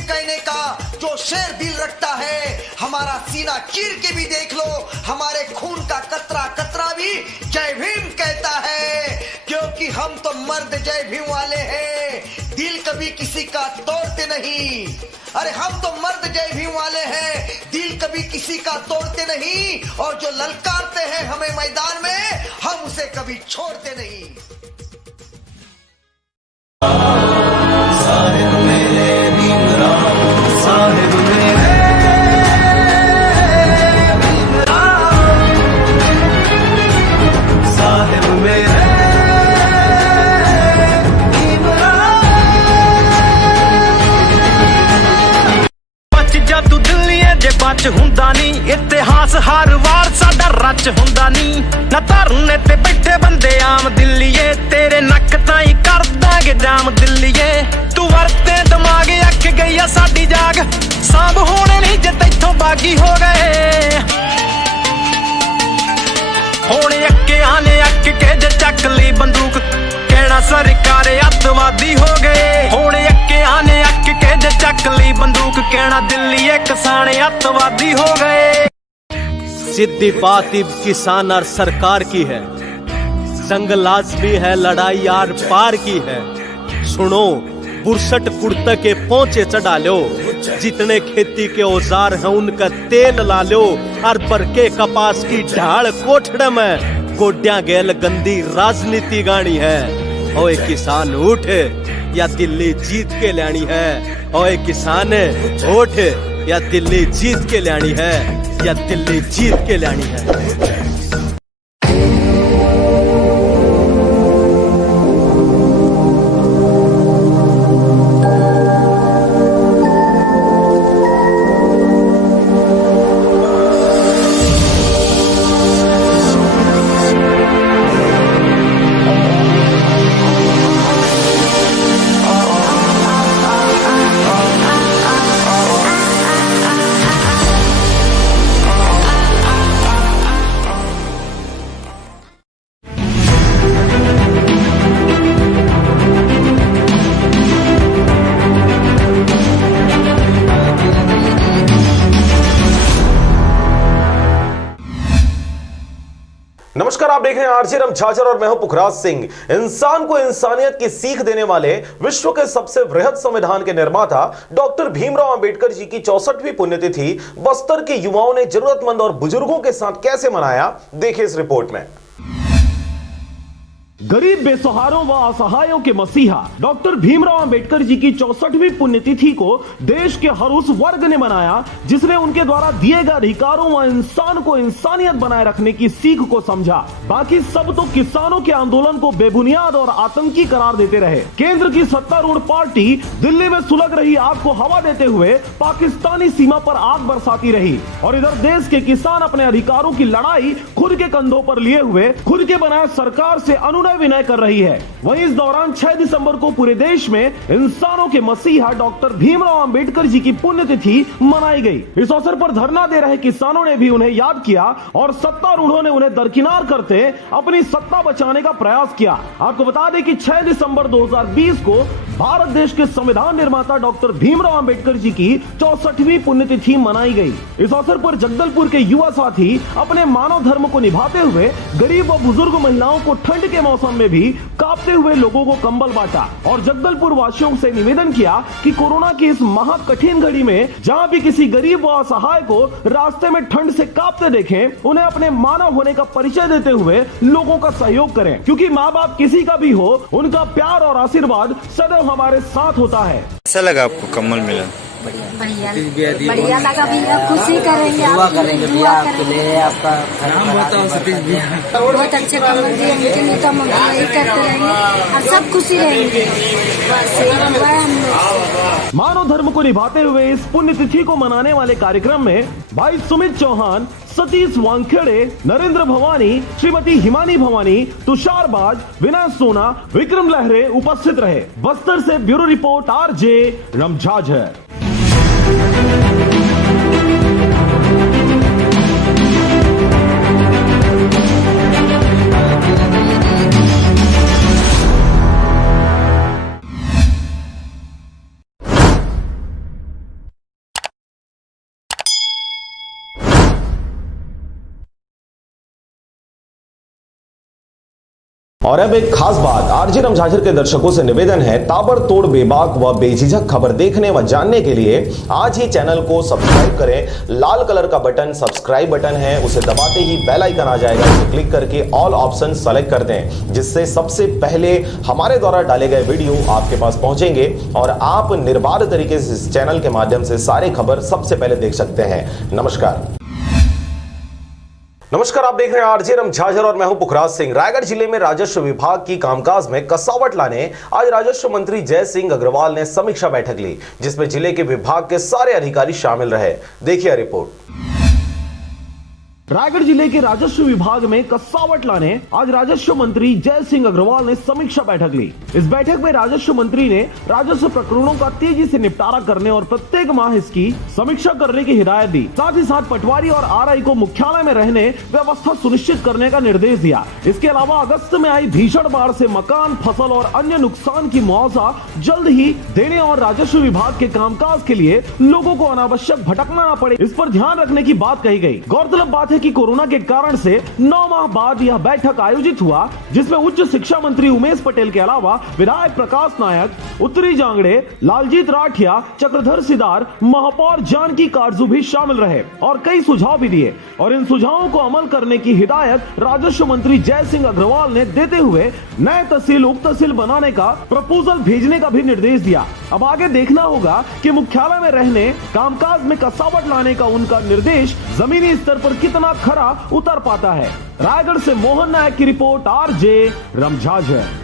कहने का जो शेर दिल रखता है, हमारा सीना चीर के भी देख लो, हमारे खून का कतरा कतरा भी जय भीम कहता है। क्योंकि हम तो मर्द जय भीम वाले हैं, दिल कभी किसी का तोड़ते नहीं। अरे हम तो मर्द जय भीम वाले हैं, दिल कभी किसी का तोड़ते नहीं, और जो ललकारते हैं हमें मैदान में, हम उसे कभी छोड़ते नहीं। साहिब मेरे भीमराव, साहिब मेरे भीमराव, साहिब मेरे भीमराव। बच जा तू दिल्लीए जे बच हुंदा नी, इतिहास हर वार साडा रच हुंदा नी। ना धरने ते बैठे बंदे आम दिल्लीए, तेरे नक ताई कर दांगे जाम दिल्लीए। तू वरते दिमाग अख गई आ साडी जाग, सांभ होने नहीं जे तैथों बागी हो गए। होने अक्के आने अक के जे चक ली बंदूक, कहना सरकारे अतवादी हो गए। होने अक्के आने अक के जे चक ली बंदूक, कहना दिल्ली किसाने अतवादी हो गए। सिद्धि बात इब किसान और सरकार की है, जंग लाजमी है, लड़ाई आर पार की है। सुनो बुरसट कुर्ता के पोंचे चढ़ा लो, जितने खेती के औजार हैं उनका तेल ला लो, और बरके कपास की ढाल कोठड़ में गोड्या गेल गंदी राजनीति गानी है। ओए किसान उठ, या दिल्ली जीत के लानी है। ओए किसान उठ, या दिल्ली जीत के लानी है, या दिल्ली जीत के लानी है। नमस्कार, आप देख रहे हैं आरजे रमझाझर और मैं हूं पुखराज सिंह। इंसान को इंसानियत की सीख देने वाले विश्व के सबसे वृहद संविधान के निर्माता डॉक्टर भीमराव अंबेडकर जी की 64वीं पुण्यतिथि बस्तर के युवाओं ने जरूरतमंद और बुजुर्गों के साथ कैसे मनाया, देखिए इस रिपोर्ट में। गरीब बेसहारों व असहायों के मसीहा डॉक्टर भीमराव अंबेडकर जी की 64वीं पुण्यतिथि को देश के हर उस वर्ग ने मनाया जिसने उनके द्वारा दिए गए अधिकारों व इंसान को इंसानियत बनाए रखने की सीख को समझा। बाकी सब तो किसानों के आंदोलन को बेबुनियाद और आतंकी करार देते रहे। केंद्र की सत्तारूढ़ पार्टी दिल्ली में सुलग रही आग को हवा देते हुए पाकिस्तानी सीमा पर आग बरसाती रही, और इधर देश के किसान अपने अधिकारों की लड़ाई खुद के कंधों पर लिए हुए खुद के बनाए सरकार से अनुनय विनय कर रही है। वहीं इस दौरान 6 दिसंबर को पूरे देश में इंसानों के मसीहा डॉक्टर भीमराव अंबेडकर जी की पुण्यतिथि मनाई गई। इस अवसर पर धरना दे रहे किसानों ने भी उन्हें याद किया और सत्तारूढ़ों ने उन्हें दरकिनार करते अपनी सत्ता बचाने का प्रयास किया। आपको बता दें कि 6 दिसंबर 2020 को भारत देश के संविधान निर्माता डॉक्टर भीमराव अंबेडकर जी की 64वीं पुण्यतिथि मनाई गई। इस अवसर पर जगदलपुर के युवा साथी अपने मानव धर्म को निभाते हुए गरीब व बुजुर्ग महिलाओं को ठंड के मौसम में भी कांपते हुए लोगों को कंबल बांटा और जगदलपुर वासियों से निवेदन किया कि कोरोना की इस महा कठिन घड़ी में जहां भी किसी गरीब व असहाय को रास्ते में ठंड से कांपते देखें, उन्हें अपने मानव होने का परिचय देते हुए लोगों का सहयोग करें, क्योंकि माँ बाप किसी का भी हो, उनका प्यार और आशीर्वाद सदैव हमारे साथ होता है। कैसा लगा आपको कम्बल मिला? बढ़िया लगा भैया, खुशी करेंगे, दुआ करेंगे भैया आपके लिए, आपका नाम बताओ सतीश भैया। बहुत अच्छे कमल दिए, उनके लिए तो हम यही करते रहेंगे और सब खुशी रहेंगे। बस हम लोग मानव धर्म को निभाते हुए इस पुण्यतिथि को मनाने वाले कार्यक्रम में भाई सुमित चौहान, सतीश वानखेड़े, नरेंद्र भवानी, श्रीमती हिमानी भवानी, तुषार बाज, विनय सोना, विक्रम लहरे उपस्थित रहे। बस्तर से ब्यूरो रिपोर्ट आरजे रमझाझर। और अब एक खास बात, आरजे रमझाझर के दर्शकों से निवेदन है, ताबड़तोड़ बेबाक व बेझिझक खबर देखने व जानने के लिए आज ही चैनल को सब्सक्राइब करें। लाल कलर का बटन सब्सक्राइब बटन है, उसे दबाते ही बेल आइकन आ जाएगा, उसे क्लिक करके ऑल ऑप्शन सेलेक्ट कर दें, जिससे सबसे पहले हमारे द्वारा डाले गए वीडियो आपके पास पहुंचेंगे और आप निर्बाध तरीके से इस चैनल के माध्यम से सारे खबर सबसे पहले देख सकते हैं। नमस्कार। नमस्कार, आप देख रहे हैं आरजे रमझाझर और मैं हूं पुखराज सिंह। रायगढ़ जिले में राजस्व विभाग की कामकाज में कसावट लाने आज राजस्व मंत्री जय सिंह अग्रवाल ने समीक्षा बैठक ली, जिसमें जिले के विभाग के सारे अधिकारी शामिल रहे। देखिए रिपोर्ट। रायगढ़ जिले के राजस्व विभाग में कसावट लाने आज राजस्व मंत्री जय सिंह अग्रवाल ने समीक्षा बैठक ली। इस बैठक में राजस्व मंत्री ने राजस्व प्रकरणों का तेजी से निपटारा करने और प्रत्येक माह इसकी समीक्षा करने की हिदायत दी। साथ ही साथ पटवारी और आरआई को मुख्यालय में रहने व्यवस्था सुनिश्चित करने का निर्देश दिया। इसके अलावा अगस्त में आई भीषण बाढ़ से मकान, फसल और अन्य नुकसान की मुआवजा जल्द ही देने और राजस्व विभाग के कामकाज के लिए लोगों को अनावश्यक भटकना न पड़े, इस पर ध्यान रखने की बात कही गई। गौरतलब बात है कि कोरोना के कारण से 9 माह बाद यह बैठक आयोजित हुआ, जिसमें उच्च शिक्षा मंत्री उमेश पटेल के अलावा विधायक प्रकाश नायक, उत्तरी जांगड़े, लालजीत राठिया, चक्रधर सिदार, महापौर जानकी काटजू भी शामिल रहे और कई सुझाव भी दिए और इन सुझावों को अमल करने की हिदायत राजस्व मंत्री जय सिंह अग्रवाल ने देते हुए नए तहसील उप तहसील बनाने का प्रपोजल भेजने का भी निर्देश दिया। अब आगे देखना होगा कि मुख्यालय में रहने, कामकाज में कसावट लाने का उनका निर्देश जमीनी स्तर पर कितना खरा उतर पाता है। रायगढ़ से मोहन नायक की रिपोर्ट, आरजे रमझाझर।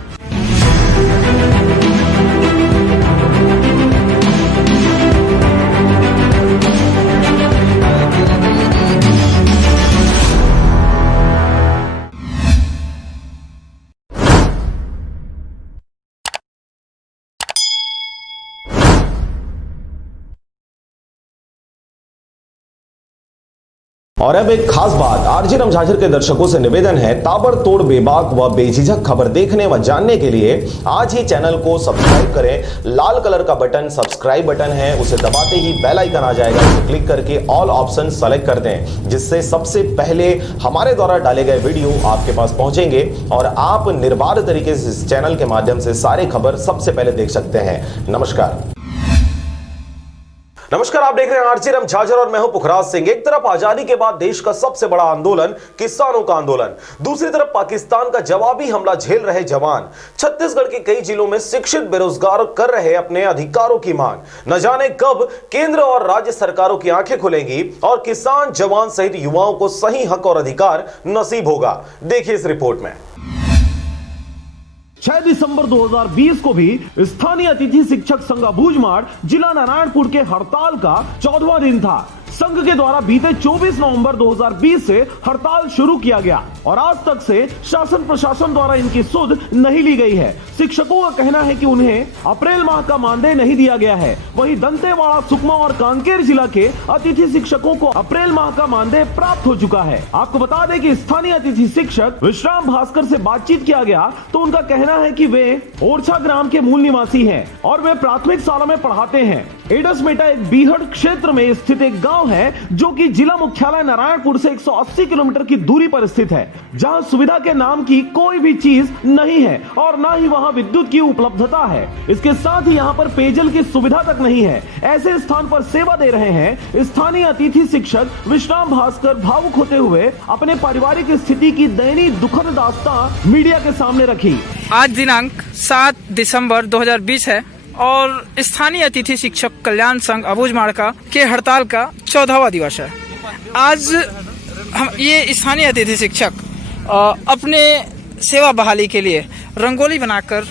और अब एक खास बात, आरजे रमझाझर के दर्शकों से निवेदन है, ताबड़तोड़ बेबाक व बेझिझक खबर देखने व जानने के लिए आज ही चैनल को सब्सक्राइब करें। लाल कलर का बटन सब्सक्राइब बटन है, उसे दबाते ही बेल आइकन आ जाएगा, उसे क्लिक करके ऑल ऑप्शन सेलेक्ट कर दें, जिससे सबसे पहले हमारे द्वारा डाले गए वीडियो आपके पास पहुंचेंगे और आप निर्बाध तरीके से इस चैनल के माध्यम से सारे खबर सबसे पहले देख सकते हैं। नमस्कार। नमस्कार, आप देख रहे हैं आरजे रमझाझर और मैं हूं पुखराज सिंह। एक तरफ आजादी के बाद देश का सबसे बड़ा आंदोलन किसानों का आंदोलन, दूसरी तरफ पाकिस्तान का जवाबी हमला झेल रहे जवान। छत्तीसगढ़ के कई जिलों में शिक्षित बेरोजगार कर रहे अपने अधिकारों की मांग। न जाने कब केंद्र और राज्य सरकारों की आंखें खुलेंगी और किसान, जवान सहित युवाओं को सही हक और अधिकार नसीब होगा। देखिए इस रिपोर्ट में। 6 दिसंबर 2020 को भी स्थानीय अतिथि शिक्षक संघ अबूझमाड़ जिला नारायणपुर के हड़ताल का 14वां दिन था। संघ के द्वारा बीते 24 नवंबर 2020 से हड़ताल शुरू किया गया और आज तक से शासन प्रशासन द्वारा इनकी सुध नहीं ली गई है। शिक्षकों का कहना है कि उन्हें अप्रैल माह का मानदेय नहीं दिया गया है। वहीं दंतेवाड़ा, सुकमा और कांकेर जिला के अतिथि शिक्षकों को अप्रैल माह का मानदेय प्राप्त हो चुका है। आपको बता दें कि स्थानीय अतिथि शिक्षक विश्राम भास्कर से बातचीत किया गया तो उनका कहना है कि वे ओरछा ग्राम के मूल निवासी हैं और वे प्राथमिक शाला में पढ़ाते हैं। एडसमेटा एक बीहड़ क्षेत्र में स्थित एक गांव है जो कि जिला मुख्यालय नारायणपुर से 180 किलोमीटर की दूरी पर स्थित है, जहां सुविधा के नाम की कोई भी चीज नहीं है और न ही वहां विद्युत की उपलब्धता है। इसके साथ ही यहां पर पेयजल की सुविधा तक नहीं है। ऐसे स्थान पर सेवा दे रहे हैं स्थानीय अतिथि शिक्षक विश्राम भास्कर भावुक होते हुए अपने पारिवारिक स्थिति की दयनीय दुखद दास्तां मीडिया के सामने रखी। आज दिनांक 7 दिसंबर 2020 है और स्थानीय अतिथि शिक्षक कल्याण संघ अबूझमाड़ के हड़ताल का 14वां दिवस है। आज हम ये स्थानीय अतिथि शिक्षक अपने सेवा बहाली के लिए रंगोली बनाकर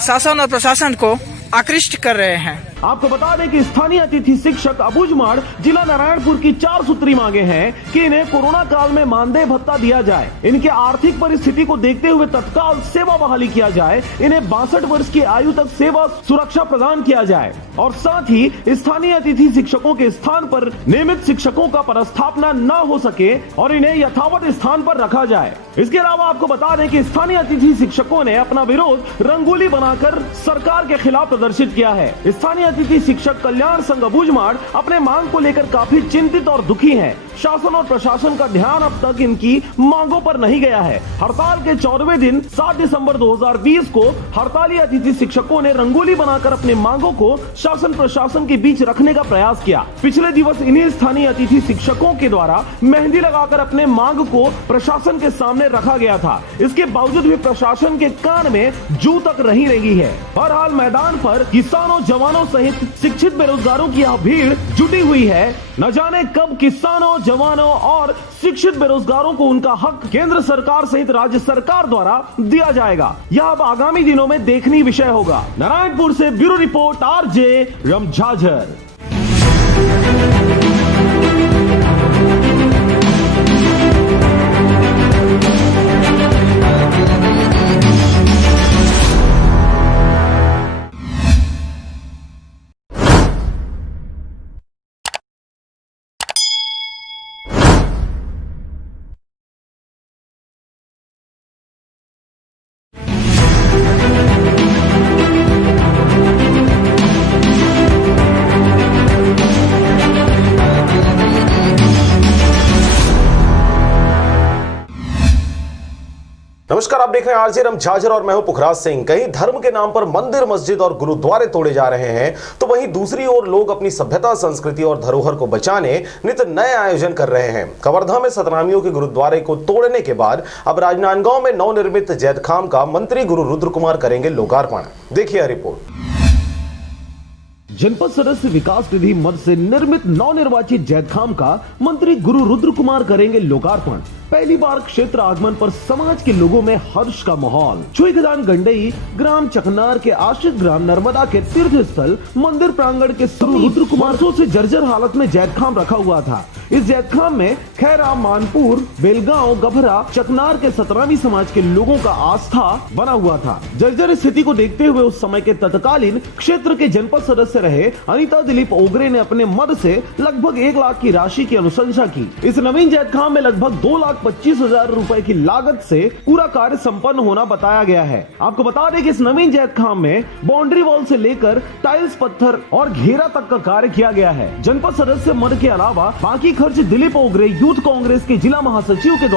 शासन और प्रशासन को आकृष्ट कर रहे हैं। आपको बता दें कि स्थानीय अतिथि शिक्षक अबूझमाड़ जिला नारायणपुर की 4 सूत्री मांगे हैं कि इन्हें कोरोना काल में मानदेय भत्ता दिया जाए, इनके आर्थिक परिस्थिति को देखते हुए तत्काल सेवा बहाली किया जाए, इन्हें 62 वर्ष की आयु तक सेवा सुरक्षा प्रदान किया जाए और साथ ही स्थानीय अतिथि शिक्षकों के स्थान पर नियमित शिक्षकों का पदस्थापना न हो सके और इन्हें यथावत स्थान पर रखा जाए। इसके अलावा आपको बता दें कि स्थानीय अतिथि शिक्षकों ने अपना विरोध रंगोली बनाकर सरकार के खिलाफ प्रदर्शित किया है। स्थानीय अतिथि शिक्षक कल्याण संघ अबूझमाड़ अपने मांग को लेकर काफी चिंतित और दुखी हैं। शासन और प्रशासन का ध्यान अब तक इनकी मांगों पर नहीं गया है। हड़ताल के 14वें दिन 7 दिसंबर 2020 को हड़ताली अतिथि शिक्षकों ने रंगोली बनाकर अपने मांगों को शासन प्रशासन के बीच रखने का प्रयास किया। पिछले दिवस इन्हीं स्थानीय अतिथि शिक्षकों के द्वारा मेहंदी लगाकर अपने मांग को प्रशासन के सामने रखा गया था। इसके बावजूद भी प्रशासन के कान में जू तक नहीं लगी है। बहरहाल मैदान पर किसानों, जवानों सहित शिक्षित बेरोजगारों की यह भीड़ जुटी हुई है। न जाने कब किसानों, जवानों और शिक्षित बेरोजगारों को उनका हक केंद्र सरकार सहित राज्य सरकार द्वारा दिया जाएगा। यह अब आगामी दिनों में देखनी विषय होगा। नारायणपुर से ब्यूरो रिपोर्ट आरजे रमझाझर। नमस्कार, आप देख रहे हैं आरजे रमझाझर और मैं हूं पुखराज सिंह। कहीं धर्म के नाम पर मंदिर, मस्जिद और गुरुद्वारे तोड़े जा रहे हैं तो वहीं दूसरी ओर लोग अपनी सभ्यता, संस्कृति और धरोहर को बचाने नित नए आयोजन कर रहे हैं। कवर्धा में सतनामियों के गुरुद्वारे को तोड़ने के बाद अब राजनांदगांव में नवनिर्मित जैतखाम का मंत्री गुरु रुद्र कुमार करेंगे लोकार्पण। देखिए रिपोर्ट। जनपद सदस्य विकास निधि मद से निर्मित नवनिर्वाचित जैतखाम का मंत्री गुरु रुद्र कुमार करेंगे लोकार्पण। पहली बार क्षेत्र आगमन पर समाज के लोगों में हर्ष का माहौल। छुईखदान गंडई ग्राम चकनार के आश्रित ग्राम नर्मदा के तीर्थ स्थल मंदिर प्रांगण के गुरु रुद्र कुमार से जर्जर हालत में जैतखाम रखा हुआ था। इस जैतखाम में खैरा, मानपुर, बेलगांव, गभरा, चकनार के सतनामी समाज के लोगों का आस्था बना हुआ था। जर्जर स्थिति को देखते हुए उस समय के तत्कालीन क्षेत्र के जनपद सदस्य रहे अनिता दिलीप ओगरे ने अपने मद से लगभग 1 लाख की राशि की अनुशंसा की। इस नवीन जैतखाम में लगभग 2,25,000 रुपए की लागत से पूरा कार्य संपन्न होना बताया गया है। आपको बता दें कि इस नवीन जैतखाम में बाउंड्री वॉल से लेकर टाइल्स, पत्थर और घेरा तक का कार्य किया गया है। जनपद सदस्य मद के अलावा बाकी खर्च दिलीप ओगरे यूथ कांग्रेस के जिला महासचिव के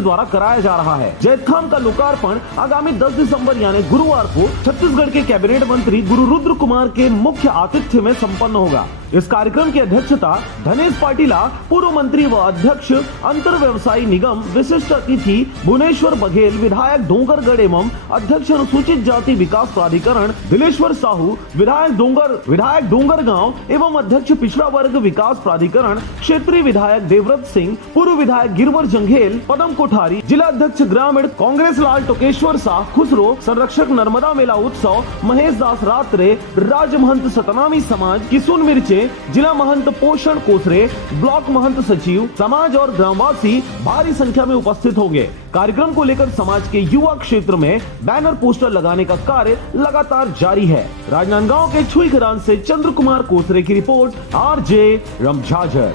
द्वारा कराया जा रहा है। जैतखाम का लोकार्पण आगामी 10 दिसंबर यानी गुरुवार को छत्तीसगढ़ के कैबिनेट मंत्री गुरु रुद्र कुमार के मुख्य आतिथ्य में संपन्न होगा। इस कार्यक्रम की अध्यक्षता धनेश पाटिला, पूर्व मंत्री व अध्यक्ष अंतर व्यवसायी निगम, विशिष्ट अतिथि भुवनेश्वर बघेल, विधायक डोंगरगढ़ एवं अध्यक्ष अनुसूचित जाति विकास प्राधिकरण दिलेश्वर साहू, विधायक डोंगरगांव एवं अध्यक्ष पिछड़ा वर्ग विकास प्राधिकरण क्षेत्रीय विधायक देवव्रत सिंह, पूर्व विधायक गिरवर जंघेल, पदम कोठारी, जिला अध्यक्ष ग्रामीण कांग्रेस लाल टोकेश्वर शाह, खुसरो, संरक्षक नर्मदा मेला उत्सव महेश दास रात्रे, राजमहंत सतनामी समाज किसुन मिर्चे, जिला महंत पोषण कोसरे, ब्लॉक महंत सचिव, समाज और ग्रामवासी भारी संख्या में उपस्थित होंगे। कार्यक्रम को लेकर समाज के युवा क्षेत्र में बैनर, पोस्टर लगाने का कार्य लगातार जारी है। राजनांदगांव के छुईखदान से चंद्र कुमार कोसरे की रिपोर्ट, आरजे रमझाझर।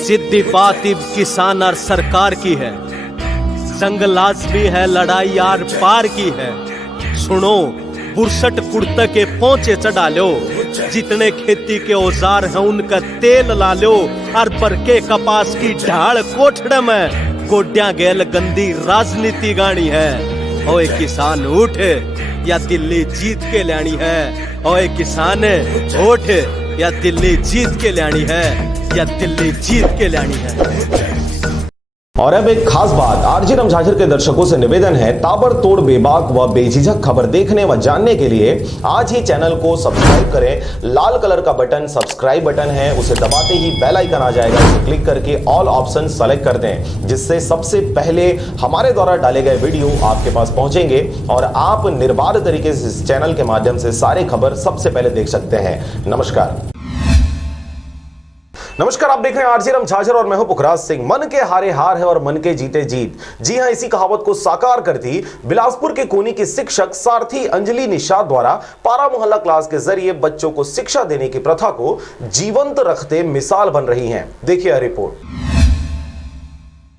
सीधी बात अब किसान और सरकार की है, जंग लाजमी है, लड़ाई आर पार की है। सुनो, बुरसट कुर्ते के पोंचे चढ़ा लो, जितने खेती के औजार हैं उनका तेल ला लो, और बरके कपास की ढाल कोठड़े में गोड्या गेल गंदी राजनीति गानी है। ओए किसान उठ, या दिल्ली जीत के लानी है। ओए किसान उठ, या दिल्ली जीत के लानी है, या दिल्ली जीत के लानी है। और अब एक खास बात, आरजे रमझाझर के दर्शकों से निवेदन है, ताबड़तोड़ बेबाक व बेझिझक खबर देखने व जानने के लिए आज ही चैनल को सब्सक्राइब करें। लाल कलर का बटन सब्सक्राइब बटन है, उसे दबाते ही बेल आइकन आ जाएगा, उसे क्लिक करके ऑल ऑप्शन सेलेक्ट कर दें, जिससे सबसे पहले हमारे द्वारा डाले गए वीडियो आपके पास पहुंचेंगे और आप निर्बाध तरीके से इस चैनल के माध्यम से सारे खबर सबसे पहले देख सकते हैं। नमस्कार। नमस्कार, आप देख रहे हैं आरजे राम झाझर और मैं हूं पुखराज सिंह। मन के हारे हार है और मन के जीते जीत। जी हां, इसी कहावत को साकार करती बिलासपुर के कोनी की शिक्षक सारथी अंजलि निषाद द्वारा पारा मोहल्ला क्लास के जरिए बच्चों को शिक्षा देने की प्रथा को जीवंत रखते मिसाल बन रही हैं। देखिए यह रिपोर्ट।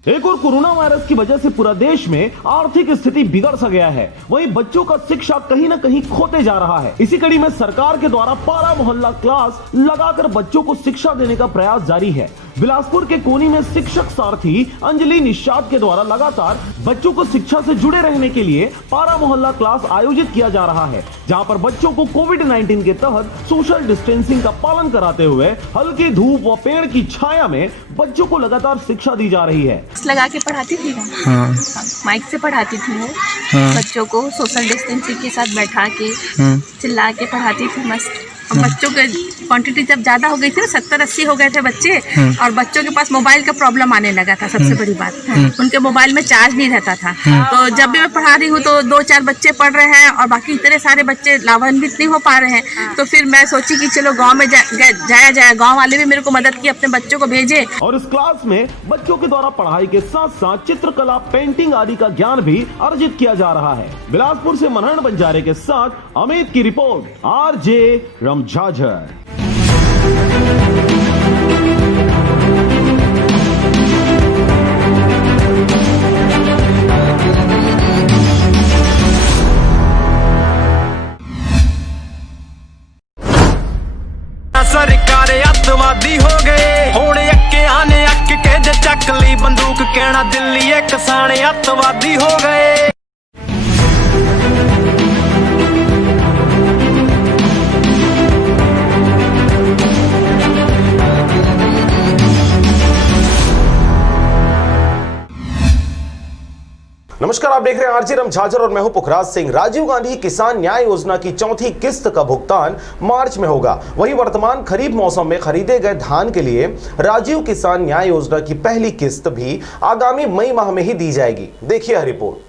एक और कोरोना वायरस की वजह से पूरा देश में आर्थिक स्थिति बिगड़ सा गया है, वहीं बच्चों का शिक्षा कहीं न कहीं खोते जा रहा है। इसी कड़ी में सरकार के द्वारा पारा मोहल्ला क्लास लगाकर बच्चों को शिक्षा देने का प्रयास जारी है। बिलासपुर के कोनी में शिक्षक सारथी अंजलि निषाद के द्वारा लगातार बच्चों को शिक्षा से जुड़े रहने के लिए पारा मोहल्ला क्लास आयोजित किया जा रहा है, जहां पर बच्चों को कोविड-19 के तहत सोशल डिस्टेंसिंग का पालन कराते हुए हल्की धूप व पेड़ की छाया में बच्चों को लगातार शिक्षा दी जा रही है। लगा के पढ़ाती थी ना, हाँ। माइक से पढ़ाती थी वो, हाँ। बच्चों को सोशल डिस्टेंसिंग के साथ बैठा के चिल्ला के पढ़ाती थी मस्त। और बच्चों के क्वांटिटी जब ज्यादा हो गई थी, 70-80 हो गए थे बच्चे, और बच्चों के पास मोबाइल का प्रॉब्लम आने लगा था। सबसे बड़ी बात, उनके मोबाइल में चार्ज नहीं रहता था। तो जब भी मैं पढ़ा रही हूँ तो 2-4 बच्चे पढ़ रहे हैं और बाकी इतने सारे बच्चे लाभान्वित नहीं हो पा रहे हैं। तो फिर मैं सोची कि चलो गाँव में जाया जाए। गाँव वाले भी मेरे को मदद की, अपने बच्चों को भेजे। और इस क्लास में बच्चों के द्वारा पढ़ाई के साथ साथ चित्रकला, पेंटिंग आदि का ज्ञान भी अर्जित किया जा रहा है। बिलासपुर से मनहर बंजारे के साथ अमित की रिपोर्ट, आरजे राम झाझर। सरकार अतवादी हो गए होने अक्के आने अक के जे चक ली बंदूक कहना दिल्ली किसान अतवादी हो गए। नमस्कार, आप देख रहे हैं आरजे राम झाझर और मैं हूं पुखराज सिंह। राजीव गांधी किसान न्याय योजना की चौथी किस्त का भुगतान मार्च में होगा। वहीं वर्तमान खरीफ मौसम में खरीदे गए धान के लिए राजीव किसान न्याय योजना की पहली किस्त भी आगामी मई माह में ही दी जाएगी। देखिए यह रिपोर्ट।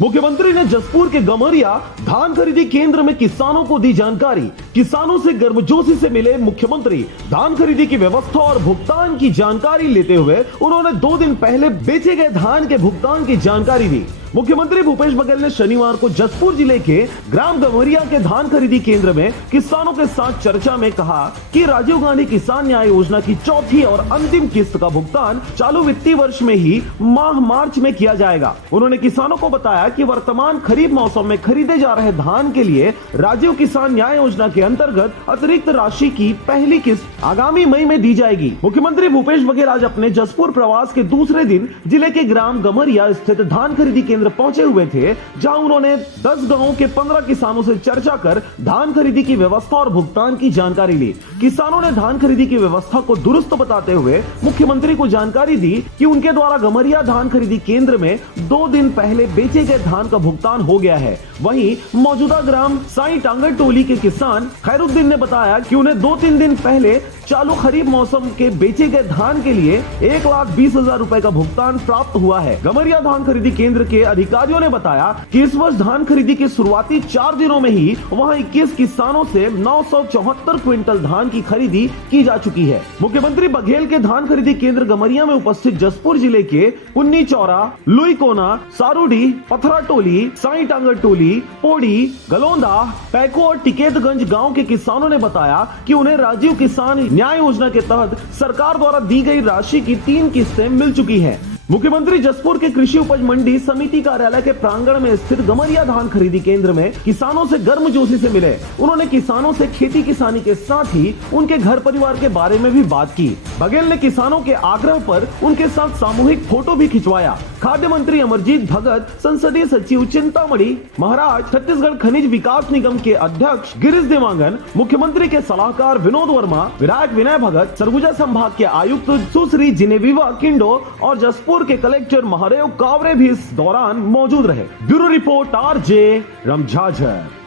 मुख्यमंत्री ने जसपुर के गमरिया धान खरीदी केंद्र में किसानों को दी जानकारी। किसानों से गर्मजोशी से मिले मुख्यमंत्री धान खरीदी की व्यवस्था और भुगतान की जानकारी लेते हुए उन्होंने 2 दिन पहले बेचे गए धान के भुगतान की जानकारी दी। मुख्यमंत्री भूपेश बघेल ने शनिवार को जसपुर जिले के ग्राम गमरिया के धान खरीदी केंद्र में किसानों के साथ चर्चा में कहा कि राजीव गांधी किसान न्याय योजना की चौथी और अंतिम किस्त का भुगतान चालू वित्तीय वर्ष में ही माह मार्च में किया जाएगा। उन्होंने किसानों को बताया कि वर्तमान खरीफ मौसम में खरीदे जा रहे धान के लिए राजीव किसान न्याय योजना के अंतर्गत अतिरिक्त राशि की पहली किस्त आगामी मई में दी जाएगी। मुख्यमंत्री भूपेश बघेल आज अपने जसपुर प्रवास के दूसरे दिन जिले के ग्राम गमरिया स्थित धान खरीदी केंद्र पहुंचे हुए थे, जहां उन्होंने 10 गांवों के 15 किसानों से चर्चा कर धान खरीदी की व्यवस्था और भुगतान की जानकारी ली। किसानों ने धान खरीदी की व्यवस्था को दुरुस्त बताते हुए मुख्यमंत्री को जानकारी दी कि उनके द्वारा गमरिया धान खरीदी केंद्र में 2 दिन पहले बेचे गए धान का भुगतान हो गया है। वहीं मौजूदा ग्राम साई टांगर टोली के किसान खैरुद्दीन ने बताया कि उन्हें 2-3 दिन पहले चालू खरीफ मौसम के बेचे गए धान के लिए 1,20,000 रुपए का भुगतान प्राप्त हुआ है। गमरिया धान खरीदी केंद्र के अधिकारियों ने बताया कि इस वर्ष धान खरीदी के शुरुआती 4 दिनों में ही वहां 21 किसानों से 974 क्विंटल धान की खरीदी की जा चुकी है। मुख्यमंत्री बघेल के धान खरीदी केंद्र गमरिया में उपस्थित जसपुर जिले के कुन्नी चौरा, लुईकोना, सारूडी, पथरा टोली, साई टांगर टोली, पोड़ी, गलोंदा, पैको और टिकेतगंज गाँव के किसानों ने बताया कि उन्हें राजीव किसान न्याय योजना के तहत सरकार द्वारा दी गई राशि की 3 किस्तें मिल चुकी हैं। मुख्यमंत्री जसपुर के कृषि उपज मंडी समिति कार्यालय के प्रांगण में स्थित गमरिया धान खरीदी केंद्र में किसानों से गर्मजोशी से मिले। उन्होंने किसानों से खेती किसानी के साथ ही उनके घर परिवार के बारे में भी बात की। बघेल ने किसानों के आग्रह पर उनके साथ सामूहिक फोटो भी खिंचवाया। खाद्य मंत्री अमरजीत भगत, संसदीय सचिव चिंतामणि महाराज, छत्तीसगढ़ खनिज विकास निगम के अध्यक्ष गिरीश देवांगन, मुख्यमंत्री के सलाहकार विनोद वर्मा, विधायक विनय भगत, सरगुजा संभाग के आयुक्त सुश्री जिनेविवा किंडो और जसपुर के कलेक्टर महादेव कावरे भी इस दौरान मौजूद रहे। Bureau report, RJ Ram Jhajhar.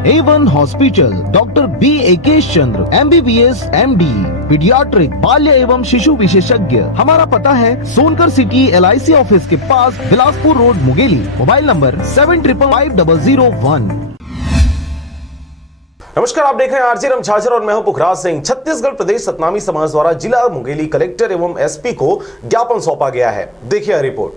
A1 hospital, doctor B Ekesh Chandra, MBBS MD, paediatric, बाल्य एवं शिशु विशेषज्ञ। हमारा पता है सोनकर सिटी LIC ऑफिस के पास, Bilaspur road, Mungeli. Mobile number 755501। नमस्कार, आप देख रहे हैं आरजे रमझाझर और मैं हूं पुखराज सिंह। छत्तीसगढ़ प्रदेश सतनामी समाज द्वारा जिला मुंगेली कलेक्टर एवं SP को ज्ञापन सौंपा गया है। देखिए रिपोर्ट।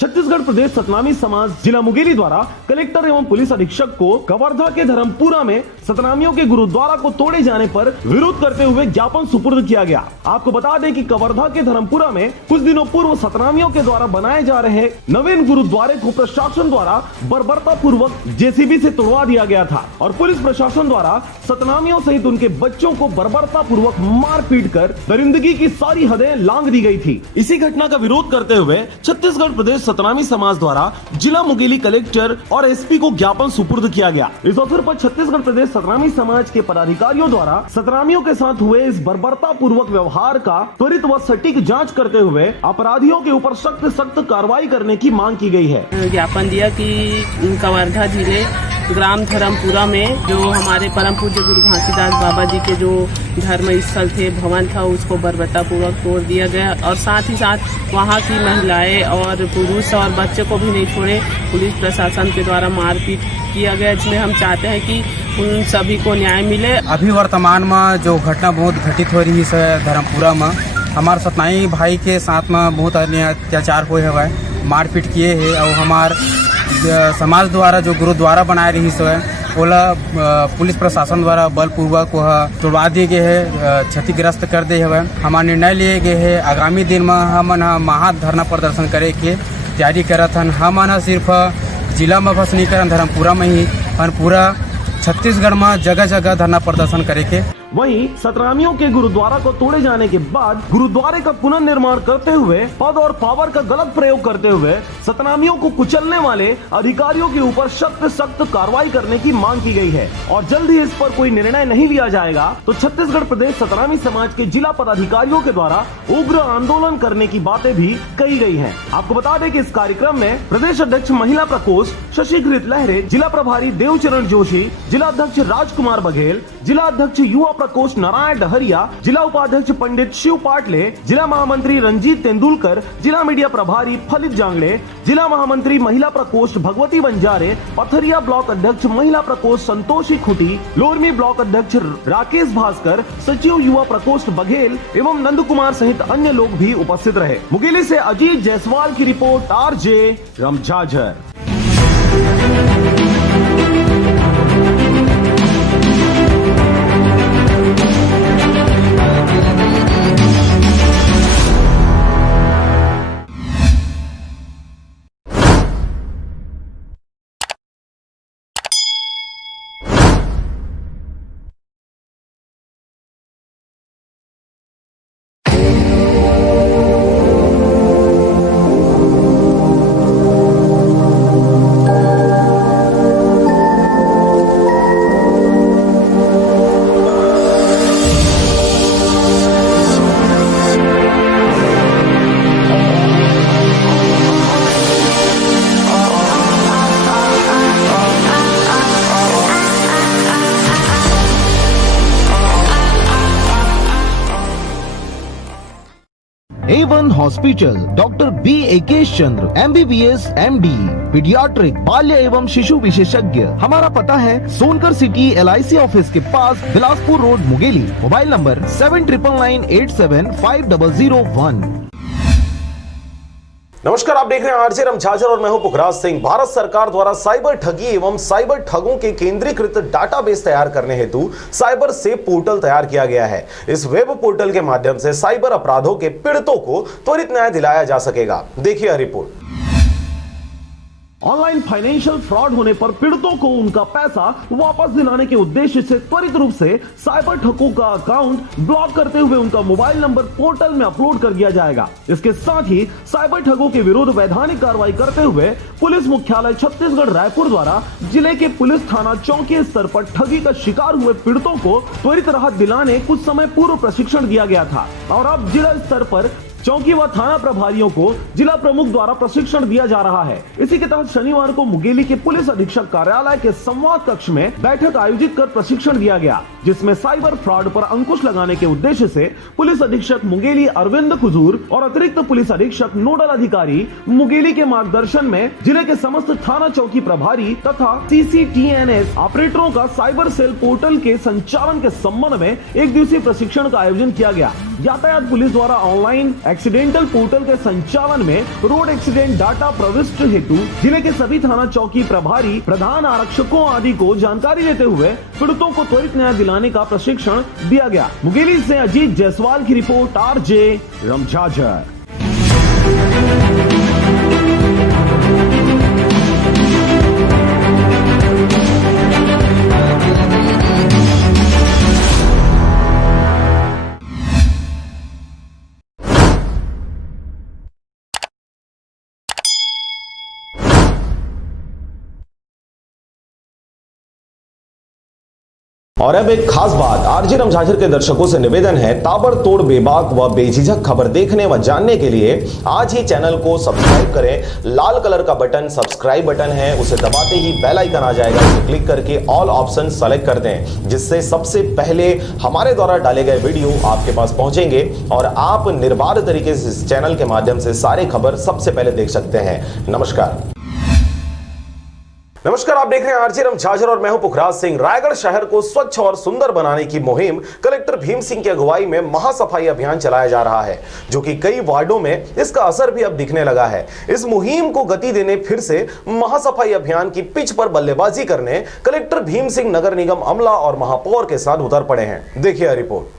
छत्तीसगढ़ प्रदेश सतनामी समाज जिला मुंगेली द्वारा कलेक्टर एवं पुलिस अधीक्षक को कवर्धा के धर्मपुरा में सतनामियों के गुरुद्वारा को तोड़े जाने पर विरोध करते हुए ज्ञापन सुपुर्द किया गया। आपको बता दें कि कवर्धा के धर्मपुरा में कुछ दिनों पूर्व सतनामियों के द्वारा बनाए जा रहे नवीन गुरुद्वारे को प्रशासन द्वारा बर्बरता पूर्वक JCB से तोड़वा दिया गया था और पुलिस प्रशासन द्वारा सतनामियों सहित उनके बच्चों को बर्बरता पूर्वक मार पीट कर दरिंदगी की सारी हदें लांघ दी गई थी। इसी घटना का विरोध करते हुए छत्तीसगढ़ प्रदेश सतनामी समाज द्वारा जिला मुंगेली कलेक्टर और SP को ज्ञापन सुपुर्द किया गया। इस अवसर पर छत्तीसगढ़ प्रदेश सतनामी समाज के पदाधिकारियों द्वारा सतनामियों के साथ हुए इस बर्बरता पूर्वक व्यवहार का त्वरित व सटीक जांच करते हुए अपराधियों के ऊपर सख्त कार्रवाई करने की मांग की गई है। ज्ञापन दिया कि कवर्धा जिले ग्राम धर्मपुरा में जो हमारे परम पूज्य गुरु घासीदास बाबा जी के जो धर्म स्थल थे, भवन था, उसको बर्बरता पूर्वक तोड़ दिया गया और साथ ही साथ वहाँ की महिलाएं और पुरुष और बच्चे को भी नहीं छोड़े, पुलिस प्रशासन के द्वारा मारपीट किया गया, जिसमें हम चाहते हैं कि उन सभी को न्याय मिले। अभी वर्तमान में जो घटना बहुत घटित हो रही है धर्मपुरा में, हमारे सतनाई भाई के साथ में बहुत अत्याचार हुए है, मारपीट किए है और हमार समाज द्वारा जो गुरुद्वारा बनाए रही है ओला पुलिस प्रशासन द्वारा बलपूर्वक वह तोड़वा दिए गए है, क्षतिग्रस्त कर दिए हुए। हमारा निर्णय लिए गए है आगामी दिन में हम महा धरना प्रदर्शन करे के तैयारी करत हन। हम सिर्फ जिला में बस नहीं करन, धर्मपुरा में ही पूरा छत्तीसगढ़ में जगह जगह धरना प्रदर्शन करे के। वहीं सतनामियों के गुरुद्वारा को तोड़े जाने के बाद गुरुद्वारे का पुनर्निर्माण करते हुए पद और पावर का गलत प्रयोग करते हुए सतनामियों को कुचलने वाले अधिकारियों के ऊपर सख्त कार्रवाई करने की मांग की गई है और जल्द ही इस पर कोई निर्णय नहीं लिया जाएगा तो छत्तीसगढ़ प्रदेश सतनामी समाज के जिला पदाधिकारियों के द्वारा उग्र आंदोलन करने की बातें भी कही गई है। आपको बता दें कि इस कार्यक्रम में प्रदेश अध्यक्ष महिला प्रकोष्ठ शशिघृत लहरे, जिला प्रभारी देवचरण जोशी, जिला अध्यक्ष राजकुमार बघेल, जिला अध्यक्ष युवा प्रकोष्ठ नारायण डहरिया, जिला उपाध्यक्ष पंडित शिव पाटले, जिला महामंत्री रंजीत तेंदुलकर, जिला मीडिया प्रभारी फलित जांगड़े, जिला महामंत्री महिला प्रकोष्ठ भगवती बंजारे, पथरिया ब्लॉक अध्यक्ष महिला प्रकोष्ठ संतोषी खुटी, लोरमी ब्लॉक अध्यक्ष राकेश भास्कर, सचिव युवा प्रकोष्ठ बघेल एवं नंद कुमार सहित अन्य लोग भी उपस्थित रहे। मुंगेली से अजीत जायसवाल की report, RJ Ramjhajhar. A1 hospital, doctor B Ekesh Chandra, MBBS MD, paediatric, बाल्य एवं शिशु विशेषज्ञ। हमारा पता है सोनकर सिटी LIC ऑफिस के पास, Bilaspur road, Mungeli. Mobile number 7999875001। नमस्कार, आप देख रहे हैं आरजे रमझाझर और मैं हूं पुखराज सिंह। भारत सरकार द्वारा साइबर ठगी एवं साइबर ठगों के केंद्रीकृत डाटाबेस तैयार करने हेतु साइबर सेफ पोर्टल तैयार किया गया है। इस वेब पोर्टल के माध्यम से साइबर अपराधों के पीड़ितों को त्वरित न्याय दिलाया जा सकेगा। देखिए रिपोर्ट। ऑनलाइन फाइनेंशियल फ्रॉड होने पर पीड़ितों को उनका पैसा वापस दिलाने के उद्देश्य से त्वरित रूप से साइबर ठगों का अकाउंट ब्लॉक करते हुए उनका मोबाइल नंबर पोर्टल में अपलोड कर दिया जाएगा। इसके साथ ही साइबर ठगों के विरुद्ध वैधानिक कार्रवाई करते हुए पुलिस मुख्यालय छत्तीसगढ़ रायपुर द्वारा जिले के पुलिस थाना चौकी स्तर पर ठगी का शिकार हुए पीड़ितों को त्वरित राहत दिलाने कुछ समय पूर्व प्रशिक्षण दिया गया था और अब जिला स्तर पर चौकी व थाना प्रभारियों को जिला प्रमुख द्वारा प्रशिक्षण दिया जा रहा है। इसी के तहत शनिवार को मुंगेली के पुलिस अधीक्षक कार्यालय के संवाद कक्ष में बैठक आयोजित कर प्रशिक्षण दिया गया, जिसमें साइबर फ्रॉड पर अंकुश लगाने के उद्देश्य से पुलिस अधीक्षक मुंगेली अरविंद कुजूर और अतिरिक्त पुलिस अधीक्षक नोडल अधिकारी मुंगेली के मार्गदर्शन में जिले के समस्त थाना चौकी प्रभारी तथा CCTNS ऑपरेटरों का साइबर सेल पोर्टल के संचालन के संबंध में एक दिवसीय प्रशिक्षण का आयोजन किया गया। यातायात पुलिस द्वारा ऑनलाइन एक्सीडेंटल पोर्टल के संचालन में रोड एक्सीडेंट डाटा प्रविष्ट हेतु जिले के सभी थाना चौकी प्रभारी, प्रधान आरक्षकों आदि को जानकारी देते हुए पीड़ितों को त्वरित न्याय दिलाने का प्रशिक्षण दिया गया। मुंगेली से अजीत जायसवाल की रिपोर्ट, RJ रमझाझर। और अब एक खास बात, RJ रमझाझर के दर्शकों से निवेदन है, ताबड़तोड़ बेबाक व बेझिझक खबर देखने व जानने के लिए आज ही चैनल को सब्सक्राइब करें। लाल कलर का बटन सब्सक्राइब बटन है, उसे दबाते ही बेल आइकन आ जाएगा, उसे क्लिक करके ऑल ऑप्शन सेलेक्ट कर दें, जिससे सबसे पहले हमारे द्वारा डाले गए वीडियो आपके पास पहुंचेंगे और आप निर्बाध तरीके से इस चैनल के माध्यम से सारे खबर सबसे पहले देख सकते हैं। नमस्कार, आप देख रहे हैं RJ रमझाझर और मैं हूं पुखराज सिंह। रायगढ़ शहर को स्वच्छ और सुंदर बनाने की मुहिम कलेक्टर भीम सिंह की अगुवाई में महासफाई अभियान चलाया जा रहा है, जो कि कई वार्डों में इसका असर भी अब दिखने लगा है। इस मुहिम को गति देने फिर से महासफाई अभियान की पिच पर बल्लेबाजी करने कलेक्टर भीम सिंह नगर निगम अमला और महापौर के साथ उतर पड़े हैं। देखिए रिपोर्ट।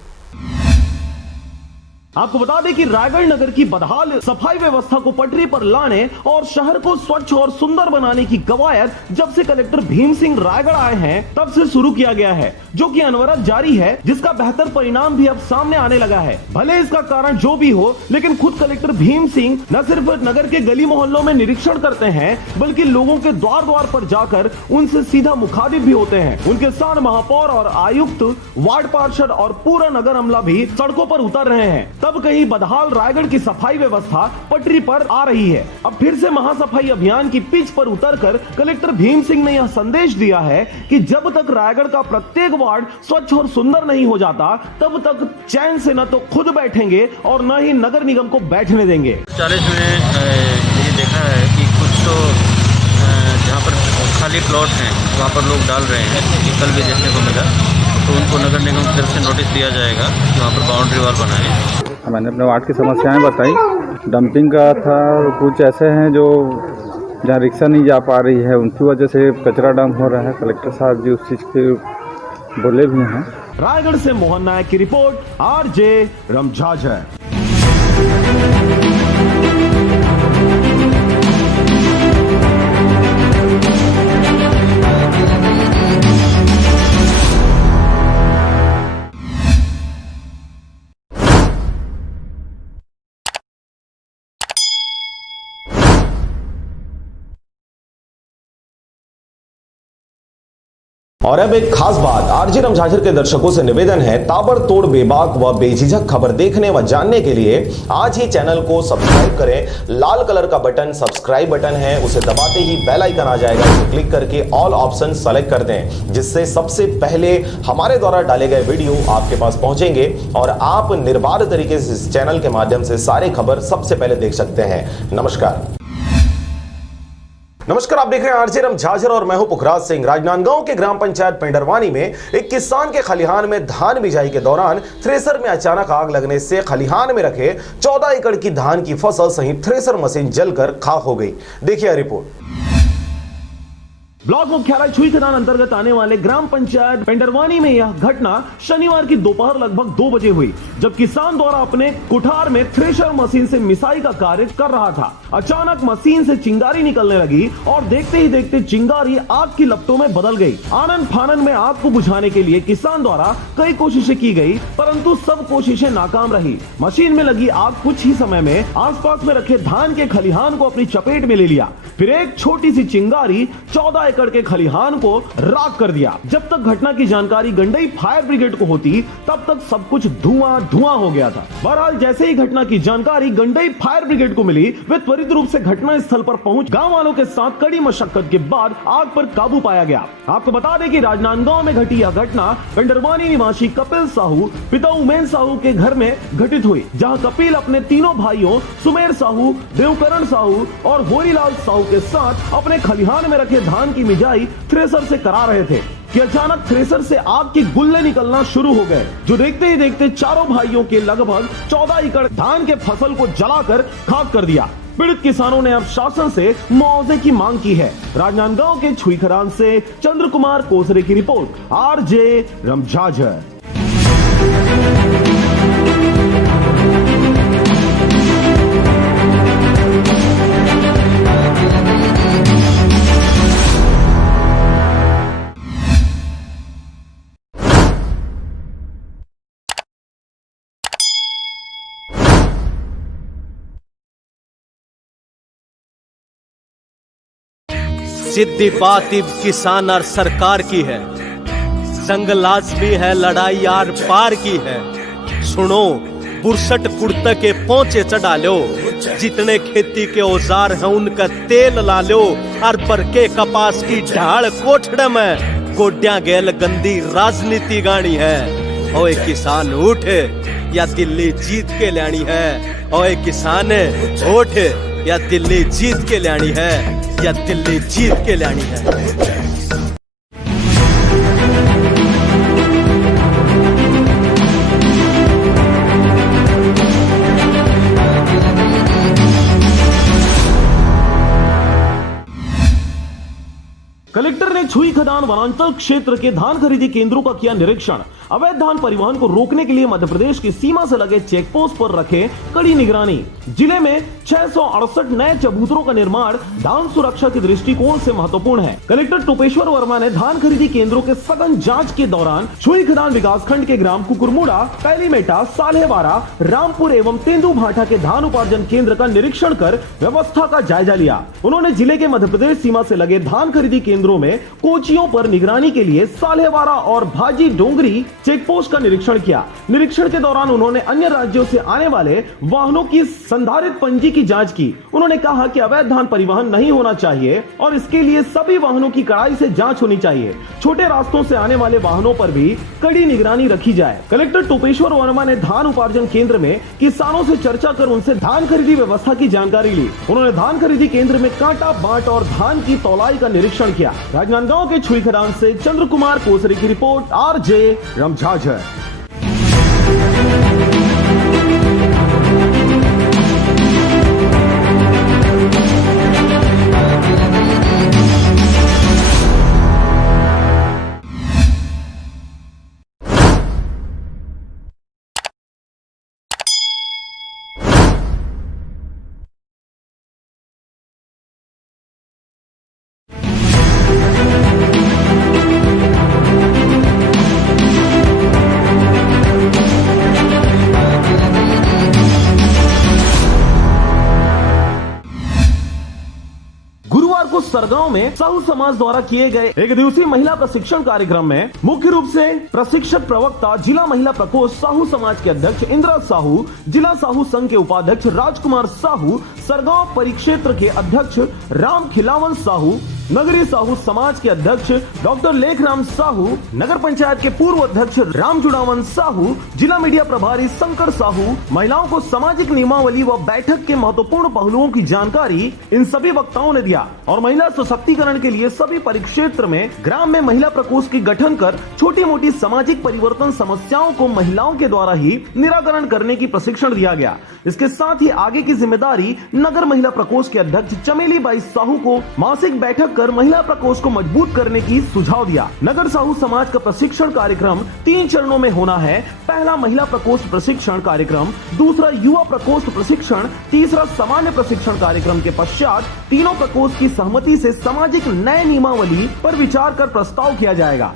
आपको बता दें कि रायगढ़ नगर की बदहाल सफाई व्यवस्था को पटरी पर लाने और शहर को स्वच्छ और सुंदर बनाने की कवायद जब से कलेक्टर भीम सिंह रायगढ़ आए हैं तब से शुरू किया गया है, जो कि अनवरत जारी है, जिसका बेहतर परिणाम भी अब सामने आने लगा है। भले इसका कारण जो भी हो, लेकिन खुद कलेक्टर भीम सिंह न सिर्फ नगर के गली मोहल्लों में निरीक्षण करते हैं, बल्कि लोगों के द्वार द्वार पर जाकर उनसे सीधा मुखातिब भी होते हैं। उनके साथ महापौर और आयुक्त, वार्ड पार्षद और पूरा नगर अमला भी सड़कों पर उतर रहे हैं। तब कहीं बदहाल रायगढ़ की सफाई व्यवस्था पटरी पर आ रही है। अब फिर से महासफाई अभियान की पिच पर उतरकर कलेक्टर भीम सिंह ने यह संदेश दिया है कि जब तक रायगढ़ का प्रत्येक वार्ड स्वच्छ और सुंदर नहीं हो जाता, तब तक चैन से न तो खुद बैठेंगे और न ही नगर निगम को बैठने देंगे। 40 में ये देखा है कि कुछ तो जहाँ पर खाली प्लॉट हैं वहाँ पर लोग डाल रहे हैं, कल भी देखने को मिला, तो उनको नगर निगम की तरफ से नोटिस दिया जाएगा कि वहाँ पर बाउंड्री वॉल बनाएं। मैंने अपने वार्ड की समस्याएं बताई, डंपिंग का था, कुछ ऐसे हैं जो जहाँ रिक्शा नहीं जा पा रही है उनकी वजह से कचरा डंप हो रहा है। कलेक्टर साहब जी उस चीज़ के बोले भी हैं। रायगढ़ से मोहन नायक की रिपोर्ट, RJ रमझाझर। और अब एक खास बात, RJ रमझाझर के दर्शकों से निवेदन है, ताबड़तोड़ बेबाक व बेझिझक खबर देखने व जानने के लिए आज ही चैनल को सब्सक्राइब करें। लाल कलर का बटन सब्सक्राइब बटन है, उसे दबाते ही बेल आइकन आ जाएगा, उसे क्लिक करके ऑल ऑप्शन सेलेक्ट कर दें, जिससे सबसे पहले हमारे द्वारा डाले गए वीडियो आपके पास पहुंचेंगे और आप निर्बाध तरीके से इस चैनल के माध्यम से सारे खबर सबसे पहले देख सकते हैं। नमस्कार, आप देख रहे हैं RJ रमझाझर और मैं हूं पुखराज सिंह। राजनांदगांव के ग्राम पंचायत पेंडरवानी में एक किसान के खलिहान में धान बिजाई के दौरान थ्रेसर में अचानक आग लगने से खलिहान में रखे 14 एकड़ की धान की फसल सहित थ्रेसर मशीन जलकर खाक हो गई। देखिए रिपोर्ट। ब्लॉक मुख्यालय छुई खदान अंतर्गत आने वाले ग्राम पंचायत पेंडरवानी में यह घटना शनिवार की दोपहर लगभग 2 बजे हुई, जब किसान द्वारा अपने कुठार में थ्रेशर मशीन से मिसाई का कार्य कर रहा था। अचानक मशीन से चिंगारी निकलने लगी और देखते ही देखते चिंगारी आग की लपटों में बदल गई। आनन फानन में आग को बुझाने के लिए किसान द्वारा कई कोशिशें की गई, परंतु सब कोशिशें नाकाम रही। मशीन में लगी आग कुछ ही समय में आसपास में रखे धान के खलिहान को अपनी चपेट में ले लिया। फिर एक छोटी सी चिंगारी 14 एकड़ के खलिहान को राख कर दिया। जब तक घटना की जानकारी गंडई फायर ब्रिगेड को होती तब तक सब कुछ धुआं धुआं हो गया था। बहरहाल जैसे ही घटना की जानकारी गंडई फायर ब्रिगेड को मिली, वे त्वरित रूप से घटना स्थल पर पहुंच गांव वालों के साथ कड़ी मशक्कत के बाद आग पर काबू पाया गया। आपको बता दें कि राजनांदगांव में घटी यह घटना गंडरवानी निवासी कपिल साहू पिता उमेन साहू के घर में घटित हुई, जहां कपिल अपने तीनों भाइयों सुमेर साहू, देवकरण साहू और होरीलाल साहू के साथ अपने खलिहान में रखे धान की मिजाई थ्रेसर से करा रहे थे कि अचानक थ्रेसर से आग की गुल्ले निकलना शुरू हो गए, जो देखते ही देखते चारों भाइयों के लगभग 14 एकड़ धान के फसल को जलाकर खाक कर दिया। पीड़ित किसानों ने अब शासन से मुआवजे की मांग की है। राजनांदगांव के छुईखरान से चंद्र कुमार कोसरे की रिपोर्ट, आरजे रमझाझर। सीधी बात अब किसान और सरकार की है, जंग लाजमी है, लड़ाई आर पार की है। सुनो, बुरसट कुर्ते के पोंचे चढ़ा लो, जितने खेती के औजार हैं उनका तेल ला लो, और बरके कपास की ढाल कोठड़े में गोड्या गेल गंदी राजनीति गानी है। ओए किसान उठ, या दिल्ली जीत के लानी है। ओए किसान उठ, या दिल्ली जीत के लानी है, या दिल्ली जीत के लानी है। कलेक्टर ने छुई खदान वनांचल क्षेत्र के धान खरीदी केंद्रों का किया निरीक्षण। अवैध धान परिवहन को रोकने के लिए मध्य प्रदेश की सीमा से लगे चेक पोस्ट पर रखे कड़ी निगरानी। जिले में 668 नए चबूतरों का निर्माण धान सुरक्षा के दृष्टिकोण से महत्वपूर्ण है। कलेक्टर टोपेश्वर वर्मा ने धान खरीदी केंद्रों के सघन जांच के दौरान छुई खदान विकासखंड के ग्राम कुकुरमुड़ा, पैलीमेटा, सालेवारा, रामपुर एवं तेंदु भाटा के धान उपार्जन केंद्र का निरीक्षण कर व्यवस्था का जायजा लिया। उन्होंने जिले के मध्य प्रदेश सीमा से लगे धान खरीदी केंद्रों में कोचियों पर निगरानी के लिए सालेवारा और भाजी डोंगरी चेक पोस्ट का निरीक्षण किया। निरीक्षण के दौरान उन्होंने अन्य राज्यों से आने वाले वाहनों की संधारित पंजी की जांच की। उन्होंने कहा कि अवैध धान परिवहन नहीं होना चाहिए और इसके लिए सभी वाहनों की कड़ाई से जांच होनी चाहिए। छोटे रास्तों से आने वाले वाहनों पर भी कड़ी निगरानी रखी जाए। कलेक्टर टोपेश्वर वर्मा ने धान उपार्जन केंद्र में किसानों से चर्चा कर उनसे धान खरीदी व्यवस्था की जानकारी ली। उन्होंने धान खरीदी केंद्र में कांटा, बाट और धान की तौलाई का निरीक्षण किया। राजनांदगांव के छुई खदान से चंद्र कुमार कोसरे की रिपोर्ट, आरजे रमझाझर। सरगांव में साहू समाज द्वारा किए गए एक दिवसीय महिला प्रशिक्षण कार्यक्रम में मुख्य रूप से प्रशिक्षक प्रवक्ता जिला महिला प्रकोष्ठ साहू समाज के अध्यक्ष इंदिरा साहू, जिला साहू संघ के उपाध्यक्ष राजकुमार साहू, सरगांव परिक्षेत्र के अध्यक्ष राम खिलावन साहू, नगरी साहू समाज के अध्यक्ष डॉक्टर लेखराम साहू, नगर पंचायत के पूर्व अध्यक्ष राम जुड़ावन साहू, जिला मीडिया प्रभारी शंकर साहू, महिलाओं को सामाजिक नियमावली व बैठक के महत्वपूर्ण पहलुओं की जानकारी इन सभी वक्ताओं ने दिया और महिला सशक्तिकरण के लिए सभी परिक्षेत्र में ग्राम में महिला प्रकोष्ठ की गठन कर छोटी मोटी सामाजिक परिवर्तन समस्याओं को महिलाओं के द्वारा ही निराकरण करने की प्रशिक्षण दिया गया। इसके साथ ही आगे की जिम्मेदारी नगर महिला प्रकोष्ठ के अध्यक्ष चमेली बाई साहू को मासिक बैठक कर महिला प्रकोष्ठ को मजबूत करने की सुझाव दिया। नगर साहू समाज का प्रशिक्षण कार्यक्रम 3 चरणों में होना है। पहला महिला प्रकोष्ठ प्रशिक्षण कार्यक्रम, दूसरा युवा प्रकोष्ठ प्रशिक्षण, तीसरा सामान्य प्रशिक्षण कार्यक्रम के पश्चात तीनों प्रकोष्ठ की सहमति से सामाजिक नए नियमावली पर विचार कर प्रस्ताव किया जाएगा।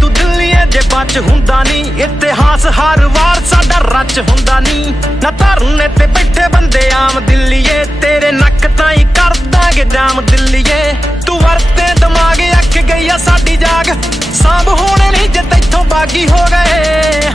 तू दिल्लीए जे बच हुंदा नी इतिहास हर वार साडा रच हुंदा नी ना धरने ते बैठे बंदे आम दिल्लीए तेरे नक ताई कर दांगे जाम दिल्लीए तू वरते दिमाग अख गई आ साडी जाग सांभ होने नहीं जे तैथों बागी हो गए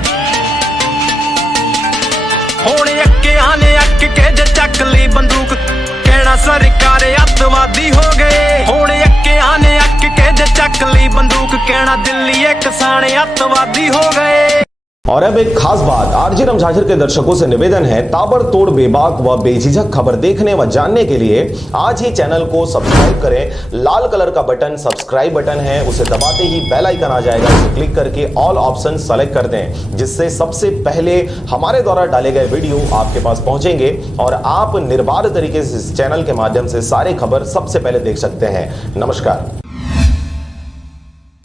होने अक्के आने अक के जे चक ली बंदूक कहना सरकार अतवादी हो गए होने अक्के आने अक के जे चक ली बंदूक कहना दिल्ली किसान अतवादी हो गए। और अब एक खास बात, आरजे रमझाझर के दर्शकों से निवेदन है, ताबड़तोड़ बेबाक व बेझिझक खबर देखने व जानने के लिए आज ही चैनल को सब्सक्राइब करें। लाल कलर का बटन सब्सक्राइब बटन है, उसे दबाते ही बेल आइकन आ जाएगा, उसे क्लिक करके ऑल ऑप्शन सेलेक्ट कर दें, जिससे सबसे पहले हमारे द्वारा डाले गए वीडियो आपके पास पहुंचेंगे और आप निर्बाध तरीके से इस चैनल के माध्यम से सारे खबर सबसे पहले देख सकते हैं। नमस्कार।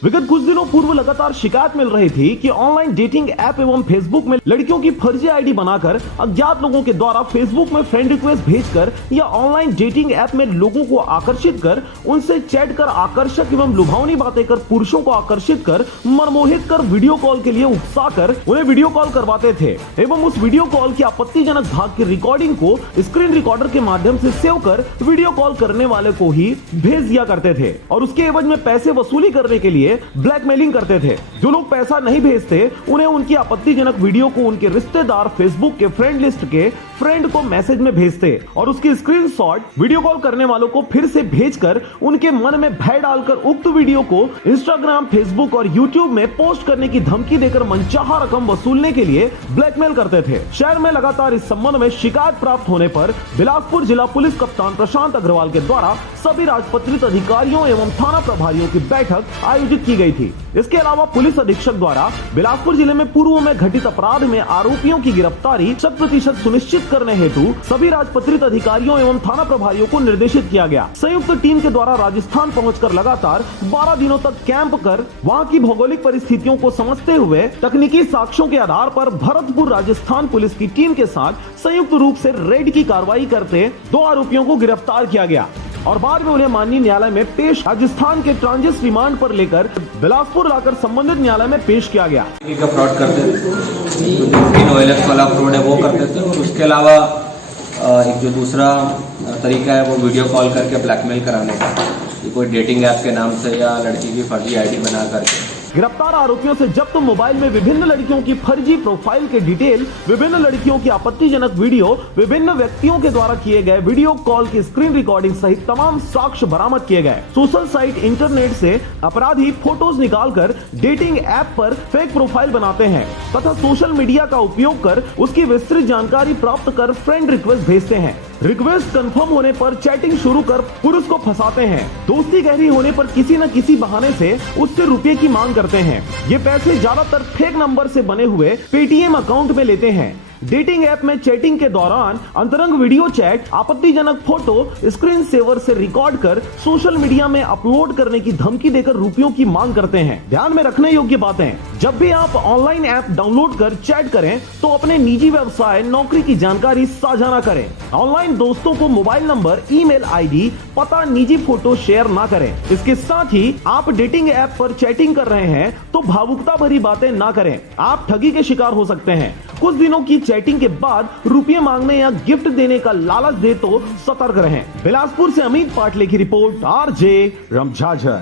विगत कुछ दिनों पूर्व लगातार शिकायत मिल रही थी कि ऑनलाइन डेटिंग ऐप एवं फेसबुक में लड़कियों की फर्जी आईडी बनाकर अज्ञात लोगों के द्वारा फेसबुक में फ्रेंड रिक्वेस्ट भेजकर या ऑनलाइन डेटिंग ऐप में लोगों को आकर्षित कर उनसे चैट कर आकर्षक एवं लुभावनी बातें कर पुरुषों को आकर्षित कर मनमोहित कर वीडियो कॉल के लिए उकसाकर उन्हें वीडियो कॉल करवाते थे एवं उस वीडियो कॉल की आपत्तिजनक भाग की रिकॉर्डिंग को स्क्रीन रिकॉर्डर के माध्यम से सेव कर वीडियो कॉल करने वाले को ही भेज दिया करते थे और उसके एवज में पैसे वसूली करने के लिए ब्लैकमेलिंग करते थे। जो लोग पैसा नहीं भेजते उन्हें उनकी आपत्तिजनक वीडियो को उनके रिश्तेदार फेसबुक के फ्रेंड लिस्ट के फ्रेंड को मैसेज में भेजते और उसकी स्क्रीनशॉट वीडियो कॉल करने वालों को फिर से भेजकर उनके मन में भय डालकर उक्त वीडियो को इंस्टाग्राम, फेसबुक और यूट्यूब में पोस्ट करने की धमकी देकर मनचाहा रकम वसूलने के लिए ब्लैकमेल करते थे। शहर में लगातार इस संबंध में शिकायत प्राप्त होने पर बिलासपुर जिला पुलिस कप्तान प्रशांत अग्रवाल के द्वारा सभी राजपत्रित अधिकारियों एवं थाना प्रभारियों की बैठक आयोजित की गई थी। इसके अलावा पुलिस अधीक्षक द्वारा बिलासपुर जिले में पूर्व में घटित अपराध में आरोपियों की गिरफ्तारी 100% सुनिश्चित करने हेतु सभी राजपत्रित अधिकारियों एवं थाना प्रभारियों को निर्देशित किया गया। संयुक्त टीम के द्वारा राजस्थान पहुंचकर लगातार 12 दिनों तक कैंप कर वहां की भौगोलिक परिस्थितियों को समझते हुए तकनीकी साक्ष्यों के आधार पर भरतपुर राजस्थान पुलिस की टीम के साथ संयुक्त रूप से रेड की कार्रवाई करते 2 आरोपियों को गिरफ्तार किया गया और बाद में उन्हें माननीय न्यायालय में पेश राजस्थान के ट्रांजिट रिमांड पर लेकर बिलासपुर लाकर संबंधित न्यायालय में पेश किया गया। फ्रॉड करते थे, जो OLX वाला फ्रॉड है वो करते थे और उसके अलावा एक जो दूसरा तरीका है वो वीडियो कॉल करके ब्लैकमेल कराने का, कोई डेटिंग ऐप के नाम से या लड़की की फर्जी आईडी बना करके। गिरफ्तार आरोपियों से जब्त मोबाइल में विभिन्न लड़कियों की फर्जी प्रोफाइल के डिटेल, विभिन्न लड़कियों की आपत्तिजनक वीडियो, विभिन्न व्यक्तियों के द्वारा किए गए वीडियो कॉल की स्क्रीन रिकॉर्डिंग सहित तमाम साक्ष्य बरामद किए गए। सोशल साइट इंटरनेट से अपराधी फोटोज निकालकर डेटिंग ऐप पर फेक प्रोफाइल बनाते हैं तथा सोशल मीडिया का उपयोग कर उसकी विस्तृत जानकारी प्राप्त कर फ्रेंड रिक्वेस्ट भेजते हैं। रिक्वेस्ट कंफर्म होने पर चैटिंग शुरू कर पुरुष को फंसाते हैं। दोस्ती गहरी होने पर किसी न किसी बहाने से उससे रुपए की मांग करते हैं। ये पैसे ज्यादातर फेक नंबर से बने हुए पेटीएम अकाउंट में लेते हैं। डेटिंग ऐप में चैटिंग के दौरान अंतरंग वीडियो चैट, आपत्तिजनक फोटो स्क्रीन सेवर से रिकॉर्ड कर सोशल मीडिया में अपलोड करने की धमकी देकर रुपयों की मांग करते हैं। ध्यान में रखने योग्य बातें, जब भी आप ऑनलाइन ऐप डाउनलोड कर चैट करें तो अपने निजी व्यवसाय, नौकरी की जानकारी साझा न करें। ऑनलाइन दोस्तों को मोबाइल नंबर, ईमेल आईडी, पता, निजी फोटो शेयर ना करें। इसके साथ ही आप डेटिंग ऐप पर चैटिंग कर रहे हैं तो भावुकता भरी बातें ना करें, आप ठगी के शिकार हो सकते हैं। कुछ दिनों की चैटिंग के बाद रुपये मांगने या गिफ्ट देने का लालच दे तो सतर्क रहें। बिलासपुर से अमित पाटले की report, RJ Ramjhajhar.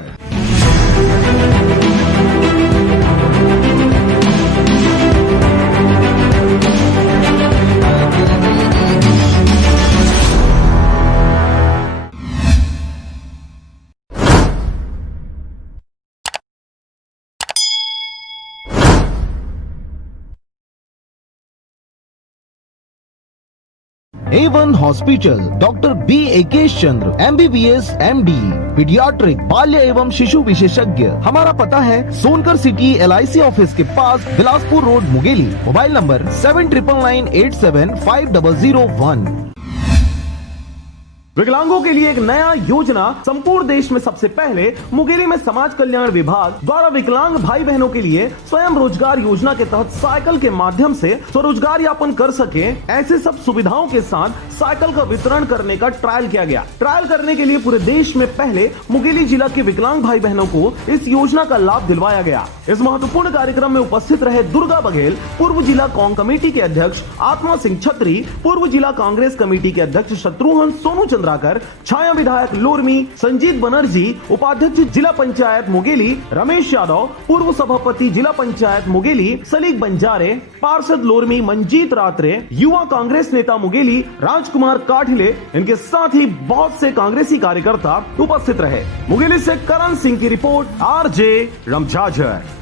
A1 hospital, doctor B Ekesh Chandra, MBBS MD, paediatric, बाल्य एवं शिशु विशेषज्ञ। हमारा पता है सोनकर सिटी LIC ऑफिस के पास, Bilaspur road, Mungeli. Mobile number 7999875001। विकलांगों के लिए एक नया योजना संपूर्ण देश में सबसे पहले मुंगेली में समाज कल्याण विभाग द्वारा विकलांग भाई बहनों के लिए स्वयं रोजगार योजना के तहत साइकिल के माध्यम से स्वरोजगार यापन कर सके, ऐसे सब सुविधाओं के साथ साइकिल का वितरण करने का ट्रायल किया गया। ट्रायल करने के लिए पूरे देश में पहले मुंगेली जिला के विकलांग भाई बहनों को इस योजना का लाभ दिलवाया गया। इस महत्वपूर्ण कार्यक्रम में उपस्थित रहे दुर्गा बघेल, पूर्व जिला कांग्रेस कमेटी के अध्यक्ष आत्मा सिंह छत्री, पूर्व जिला कांग्रेस कमेटी के अध्यक्ष शत्रुघ्न सोनू चंद्राकर, छाया विधायक लोरमी, संजीत बनर्जी, उपाध्यक्ष जिला पंचायत मुंगेली रमेश यादव, पूर्व सभापति जिला पंचायत मुंगेली सलीक बंजारे, पार्षद लोरमी मंजीत रात्रे, युवा कांग्रेस नेता मुंगेली राजकुमार काठिले, इनके साथ ही बहुत से कांग्रेसी कार्यकर्ता उपस्थित रहे। मुंगेली से करण सिंह की report, RJ रमझाझर।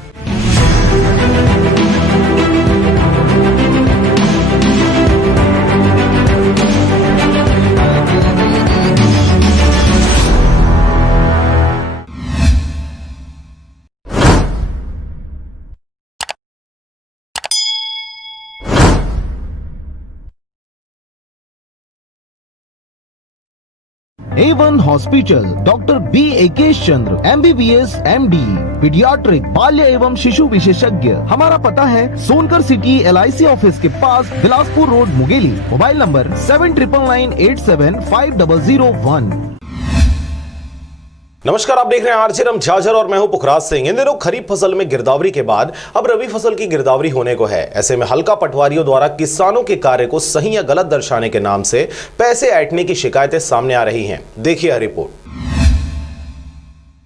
A1 hospital, doctor B एकेश Chandra, MBBS MD, paediatric, बाल्य एवं शिशु विशेषज्ञ। हमारा पता है सोनकर सिटी LIC ऑफिस के पास, Bilaspur road Mungeli. Mobile number 7999875001। नमस्कार, आप देख रहे हैं आरजे रमझाझर और मैं हूं पुखराज सिंह। इन दिनों खरीफ फसल में गिरदावरी के बाद अब रबी फसल की गिरदावरी होने को है। ऐसे में हल्का पटवारियों द्वारा किसानों के कार्य को सही या गलत दर्शाने के नाम से पैसे ऐंठने की शिकायतें सामने आ रही हैं। देखिए यह रिपोर्ट।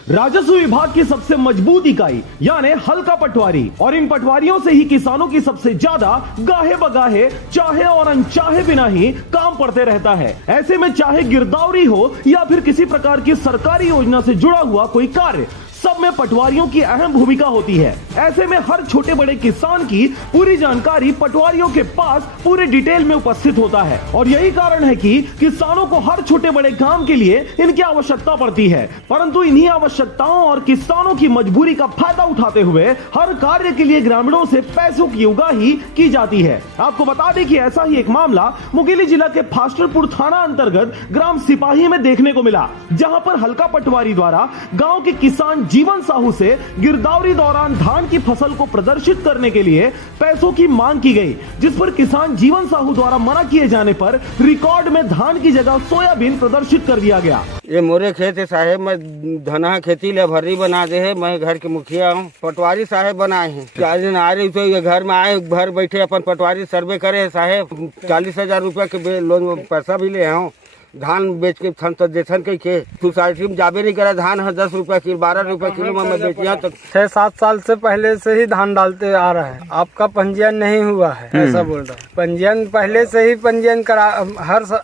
राजस्व विभाग की सबसे मजबूत इकाई यानी हल्का पटवारी, और इन पटवारियों से ही किसानों की सबसे ज्यादा गाहे बगाहे, चाहे और अनचाहे बिना ही काम पड़ते रहता है। ऐसे में चाहे गिरदावरी हो या फिर किसी प्रकार की सरकारी योजना से जुड़ा हुआ कोई कार्य, सब में पटवारियों की अहम भूमिका होती है। ऐसे में हर छोटे बड़े किसान की पूरी जानकारी पटवारियों के पास पूरे डिटेल में उपस्थित होता है, और यही कारण है कि किसानों को हर छोटे बड़े काम के लिए इनकी आवश्यकता पड़ती है। परंतु इन्हीं आवश्यकताओं और किसानों की मजबूरी का फायदा उठाते हुए हर कार्य के लिए ग्रामीणों से पैसों की उगाही की जाती है। आपको बता दें कि ऐसा ही एक मामला मुंगेली जिला के फास्टरपुर थाना अंतर्गत ग्राम सिपाही में देखने को मिला, जहां पर हल्का पटवारी द्वारा गाँव के किसान जीवन साहू से गिरदावरी दौरान धान की फसल को प्रदर्शित करने के लिए पैसों की मांग की गई, जिस पर किसान जीवन साहू द्वारा मना किए जाने पर रिकॉर्ड में धान की जगह सोयाबीन प्रदर्शित कर दिया गया। ये मोरे खेत है साहेब, मैं धना खेती ले भर्री बना दे है, मैं घर के मुखिया हूँ। पटवारी साहेब बनाए हैं, 4 दिन आ रही तो ये घर में आए, घर बैठे अपन पटवारी सर्वे करे है साहेब। 40,000 रुपया के लोन पैसा भी ले हूँ। धान बेच के देशन के सोसाइटी में जाबे नहीं करा, धान है 10 रुपया किलो, 12 रुपया किलो में मैं बेचिया। तो 6-7 साल से पहले से ही धान डालते आ रहा है, आपका पंजीयन नहीं हुआ है ऐसा बोल रहा है। पंजीयन पहले से ही पंजीयन करा,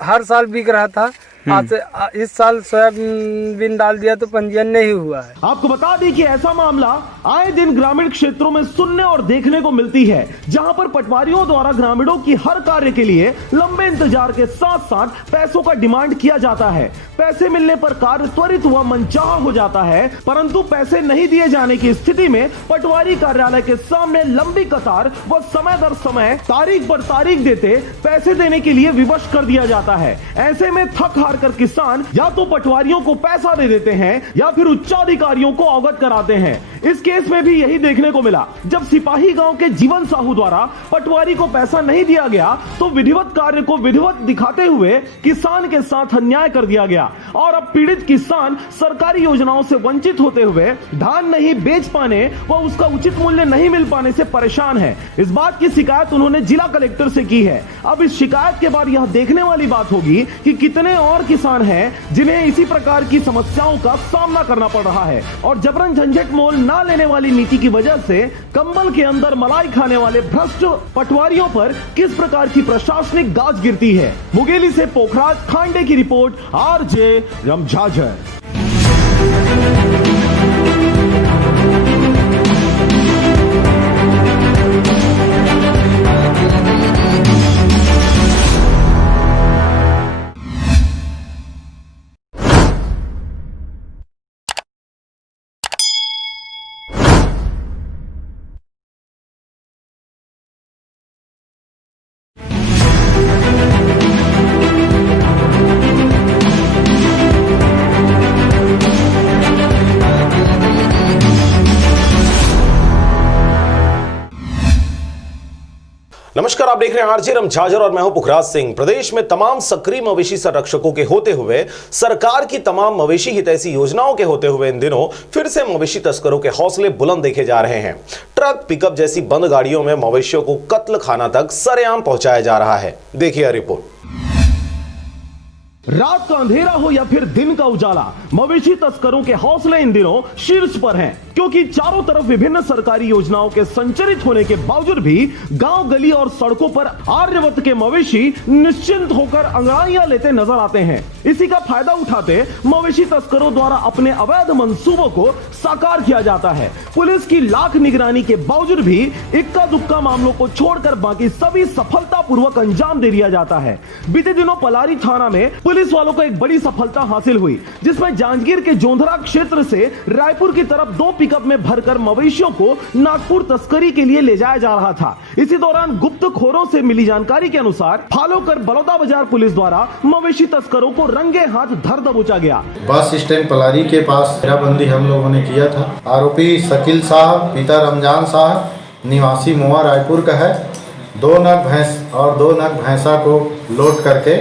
हर साल बिक रहा था। आज इस साल सोयाबीन डाल दिया तो पंजीयन नहीं हुआ है। आपको बता दें कि ऐसा मामला आए दिन ग्रामीण क्षेत्रों में सुनने और देखने को मिलती है, जहां पर पटवारियों द्वारा ग्रामीणों की हर कार्य के लिए लंबे इंतजार के साथ साथ पैसों का डिमांड किया जाता है। पैसे मिलने पर कार्य त्वरित व मनचाहा हो जाता है, परंतु पैसे नहीं दिए जाने की स्थिति में पटवारी कार्यालय के सामने लंबी कतार व समय दर समय तारीख पर तारीख देते पैसे देने के लिए विवश कर दिया जाता है। ऐसे में थक हार कर किसान या तो पटवारियों को पैसा दे देते हैं या फिर उच्चाधिकारियों को अवगत कराते हैं। इस केस में भी यही देखने को मिला, जब सिपाही गांव के जीवन साहू द्वारा पटवारी को पैसा नहीं दिया गया तो विधिवत कार्य को विधिवत दिखाते हुए किसान के साथ अन्याय कर दिया गया, और अब पीड़ित किसान सरकारी योजनाओं से वंचित होते हुए धान नहीं बेच पाने व उसका उचित मूल्य नहीं मिल पाने से परेशान है। इस बात की शिकायत उन्होंने जिला कलेक्टर से की है। अब इस शिकायत के बाद यह देखने वाली बात होगी कि कितने और किसान हैं जिन्हें इसी प्रकार की समस्याओं का सामना करना पड़ रहा है, और जबरन झंझट मोल ना लेने वाली नीति की वजह से कंबल के अंदर मलाई खाने वाले भ्रष्ट पटवारियों पर किस प्रकार की प्रशासनिक गाज गिरती है। मुंगेली से पोखराज खांडे की रिपोर्ट, RJ रमझाझर। नमस्कार, आप देख रहे हैं आरजे रमझाजर और मैं हूं पुखराज सिंह। प्रदेश में तमाम सक्रिय मवेशी संरक्षकों के होते हुए, सरकार की तमाम मवेशी हितैषी योजनाओं के होते हुए इन दिनों फिर से मवेशी तस्करों के हौसले बुलंद देखे जा रहे हैं। ट्रक, पिकअप जैसी बंद गाड़ियों में मवेशियों को कत्ल खाना तक सरेआम पहुंचाया जा रहा है। देखिए रिपोर्ट। रात का अंधेरा हो या फिर दिन का उजाला, मवेशी तस्करों के हौसले इन दिनों शीर्ष पर हैं, क्योंकि चारों तरफ विभिन्न सरकारी योजनाओं के संचालित होने के बावजूद भी गांव, गली और सड़कों पर आर्यवत के मवेशी निश्चिंत होकर अंगड़ाइयां लेते नजर आते हैं। इसी का फायदा उठाते मवेशी तस्करों द्वारा अपने अवैध मंसूबों को साकार किया जाता है। पुलिस की लाख निगरानी के बावजूद भी इक्का दुक्का मामलों को छोड़कर बाकी सभी सफलतापूर्वक अंजाम दे दिया जाता है। बीते दिनों पलारी थाना में पुलिस वालों को एक बड़ी सफलता हासिल हुई, जिसमें जांजगीर के जोंधरा क्षेत्र से रायपुर की तरफ 2 पिकअप में भरकर मवेशियों को नागपुर तस्करी के लिए ले जाया जा रहा था। इसी दौरान गुप्तखोरों से मिली जानकारी के अनुसार फॉलो कर बलौदा बाजार पुलिस द्वारा मवेशी तस्करों को रंगे हाथ धर दबोचा गया। बस स्टैंड पलारी के पास घेराबंदी हम लोगों ने किया था। आरोपी शकील साहब पिता रमजान साहब, निवासी मुआ रायपुर का है। 2 नग भैंस और 2 नग भैंसा को लोड करके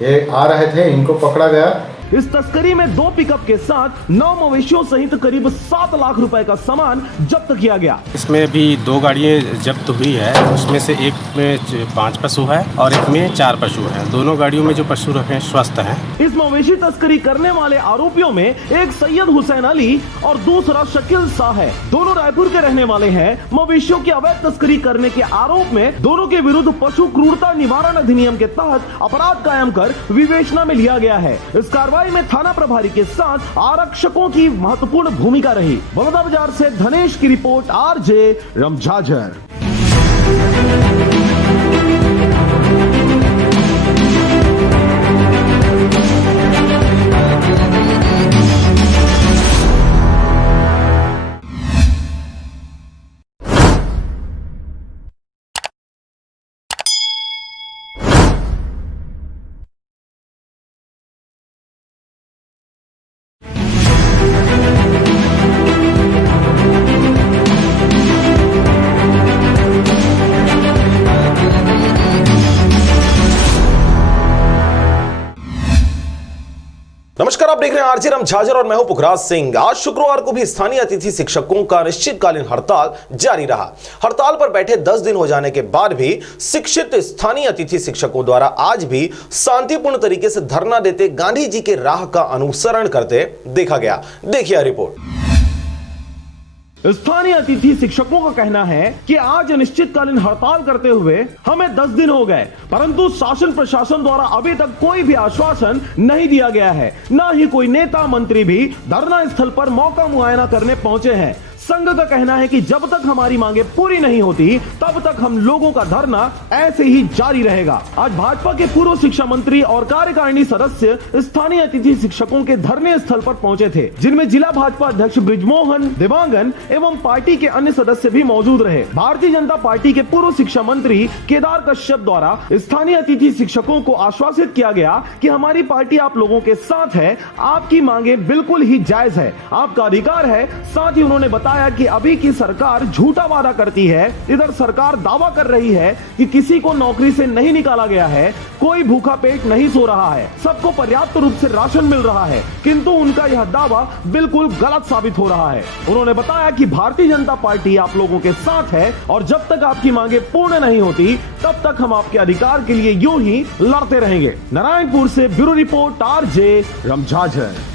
ये आ रहे थे, इनको पकड़ा गया। इस तस्करी में 2 पिकअप के साथ 9 मवेशियों सहित करीब 7 लाख रुपए का सामान जब्त किया गया। इसमें भी 2 गाड़ियां जब्त हुई है, उसमें से एक में 5 पशु है और एक में 4 पशु है। दोनों गाड़ियों में जो पशु रखे हैं स्वस्थ हैं। इस मवेशी तस्करी करने वाले आरोपियों में एक सैयद हुसैन अली और दूसरा शकील शाह है। दोनों रायपुर के रहने वाले हैं। मवेशियों की अवैध तस्करी करने के आरोप में दोनों के विरुद्ध पशु क्रूरता निवारण अधिनियम के तहत अपराध कायम कर विवेचना में लिया गया है। इस कार्रवाई में थाना प्रभारी के साथ आरक्षकों की महत्वपूर्ण भूमिका रही। बलौदा बाजार से धनेश की रिपोर्ट, आरजे रमझाजर। नमस्कार, आप देख रहे हैं आरजे रमझाजर और मैं हूं पुखराज सिंह। आज शुक्रवार को भी स्थानीय अतिथि शिक्षकों का अनिश्चितकालीन हड़ताल जारी रहा। हड़ताल पर बैठे 10 दिन हो जाने के बाद भी शिक्षित स्थानीय अतिथि शिक्षकों द्वारा आज भी शांतिपूर्ण तरीके से धरना देते गांधी जी के राह का अनुसरण करते देखा गया। देखिए रिपोर्ट। स्थानीय अतिथि शिक्षकों का कहना है कि आज अनिश्चितकालीन हड़ताल करते हुए हमें 10 दिन हो गए, परंतु शासन प्रशासन द्वारा अभी तक कोई भी आश्वासन नहीं दिया गया है। न ही कोई नेता मंत्री भी धरना स्थल पर मौका मुआयना करने पहुंचे हैं। संघ का कहना है कि जब तक हमारी मांगे पूरी नहीं होती तब तक हम लोगों का धरना ऐसे ही जारी रहेगा। आज भाजपा के पूर्व शिक्षा मंत्री और कार्यकारिणी सदस्य स्थानीय अतिथि शिक्षकों के धरने स्थल पर पहुंचे थे, जिनमें जिला भाजपा अध्यक्ष ब्रिजमोहन देवांगन एवं पार्टी के अन्य सदस्य भी मौजूद रहे। भारतीय जनता पार्टी के पूर्व शिक्षा मंत्री केदार कश्यप द्वारा स्थानीय अतिथि शिक्षकों को आश्वासित किया गया कि हमारी पार्टी आप लोगों के साथ है, आपकी मांगे बिल्कुल ही जायज है, आपका अधिकार है। साथ ही उन्होंने बताया कि अभी की सरकार झूठा वादा करती है। इधर सरकार दावा कर रही है कि किसी को नौकरी से नहीं निकाला गया है, कोई भूखा पेट नहीं सो रहा है, सबको पर्याप्त रूप से राशन मिल रहा है, किंतु उनका यह दावा बिल्कुल गलत साबित हो रहा है। उन्होंने बताया कि भारतीय जनता पार्टी आप लोगों के साथ है और जब तक आपकी मांगे पूर्ण नहीं होती तब तक हम आपके अधिकार के लिए यूं ही लड़ते रहेंगे। नारायणपुर से ब्यूरो रिपोर्ट, आरजे रमझाजर।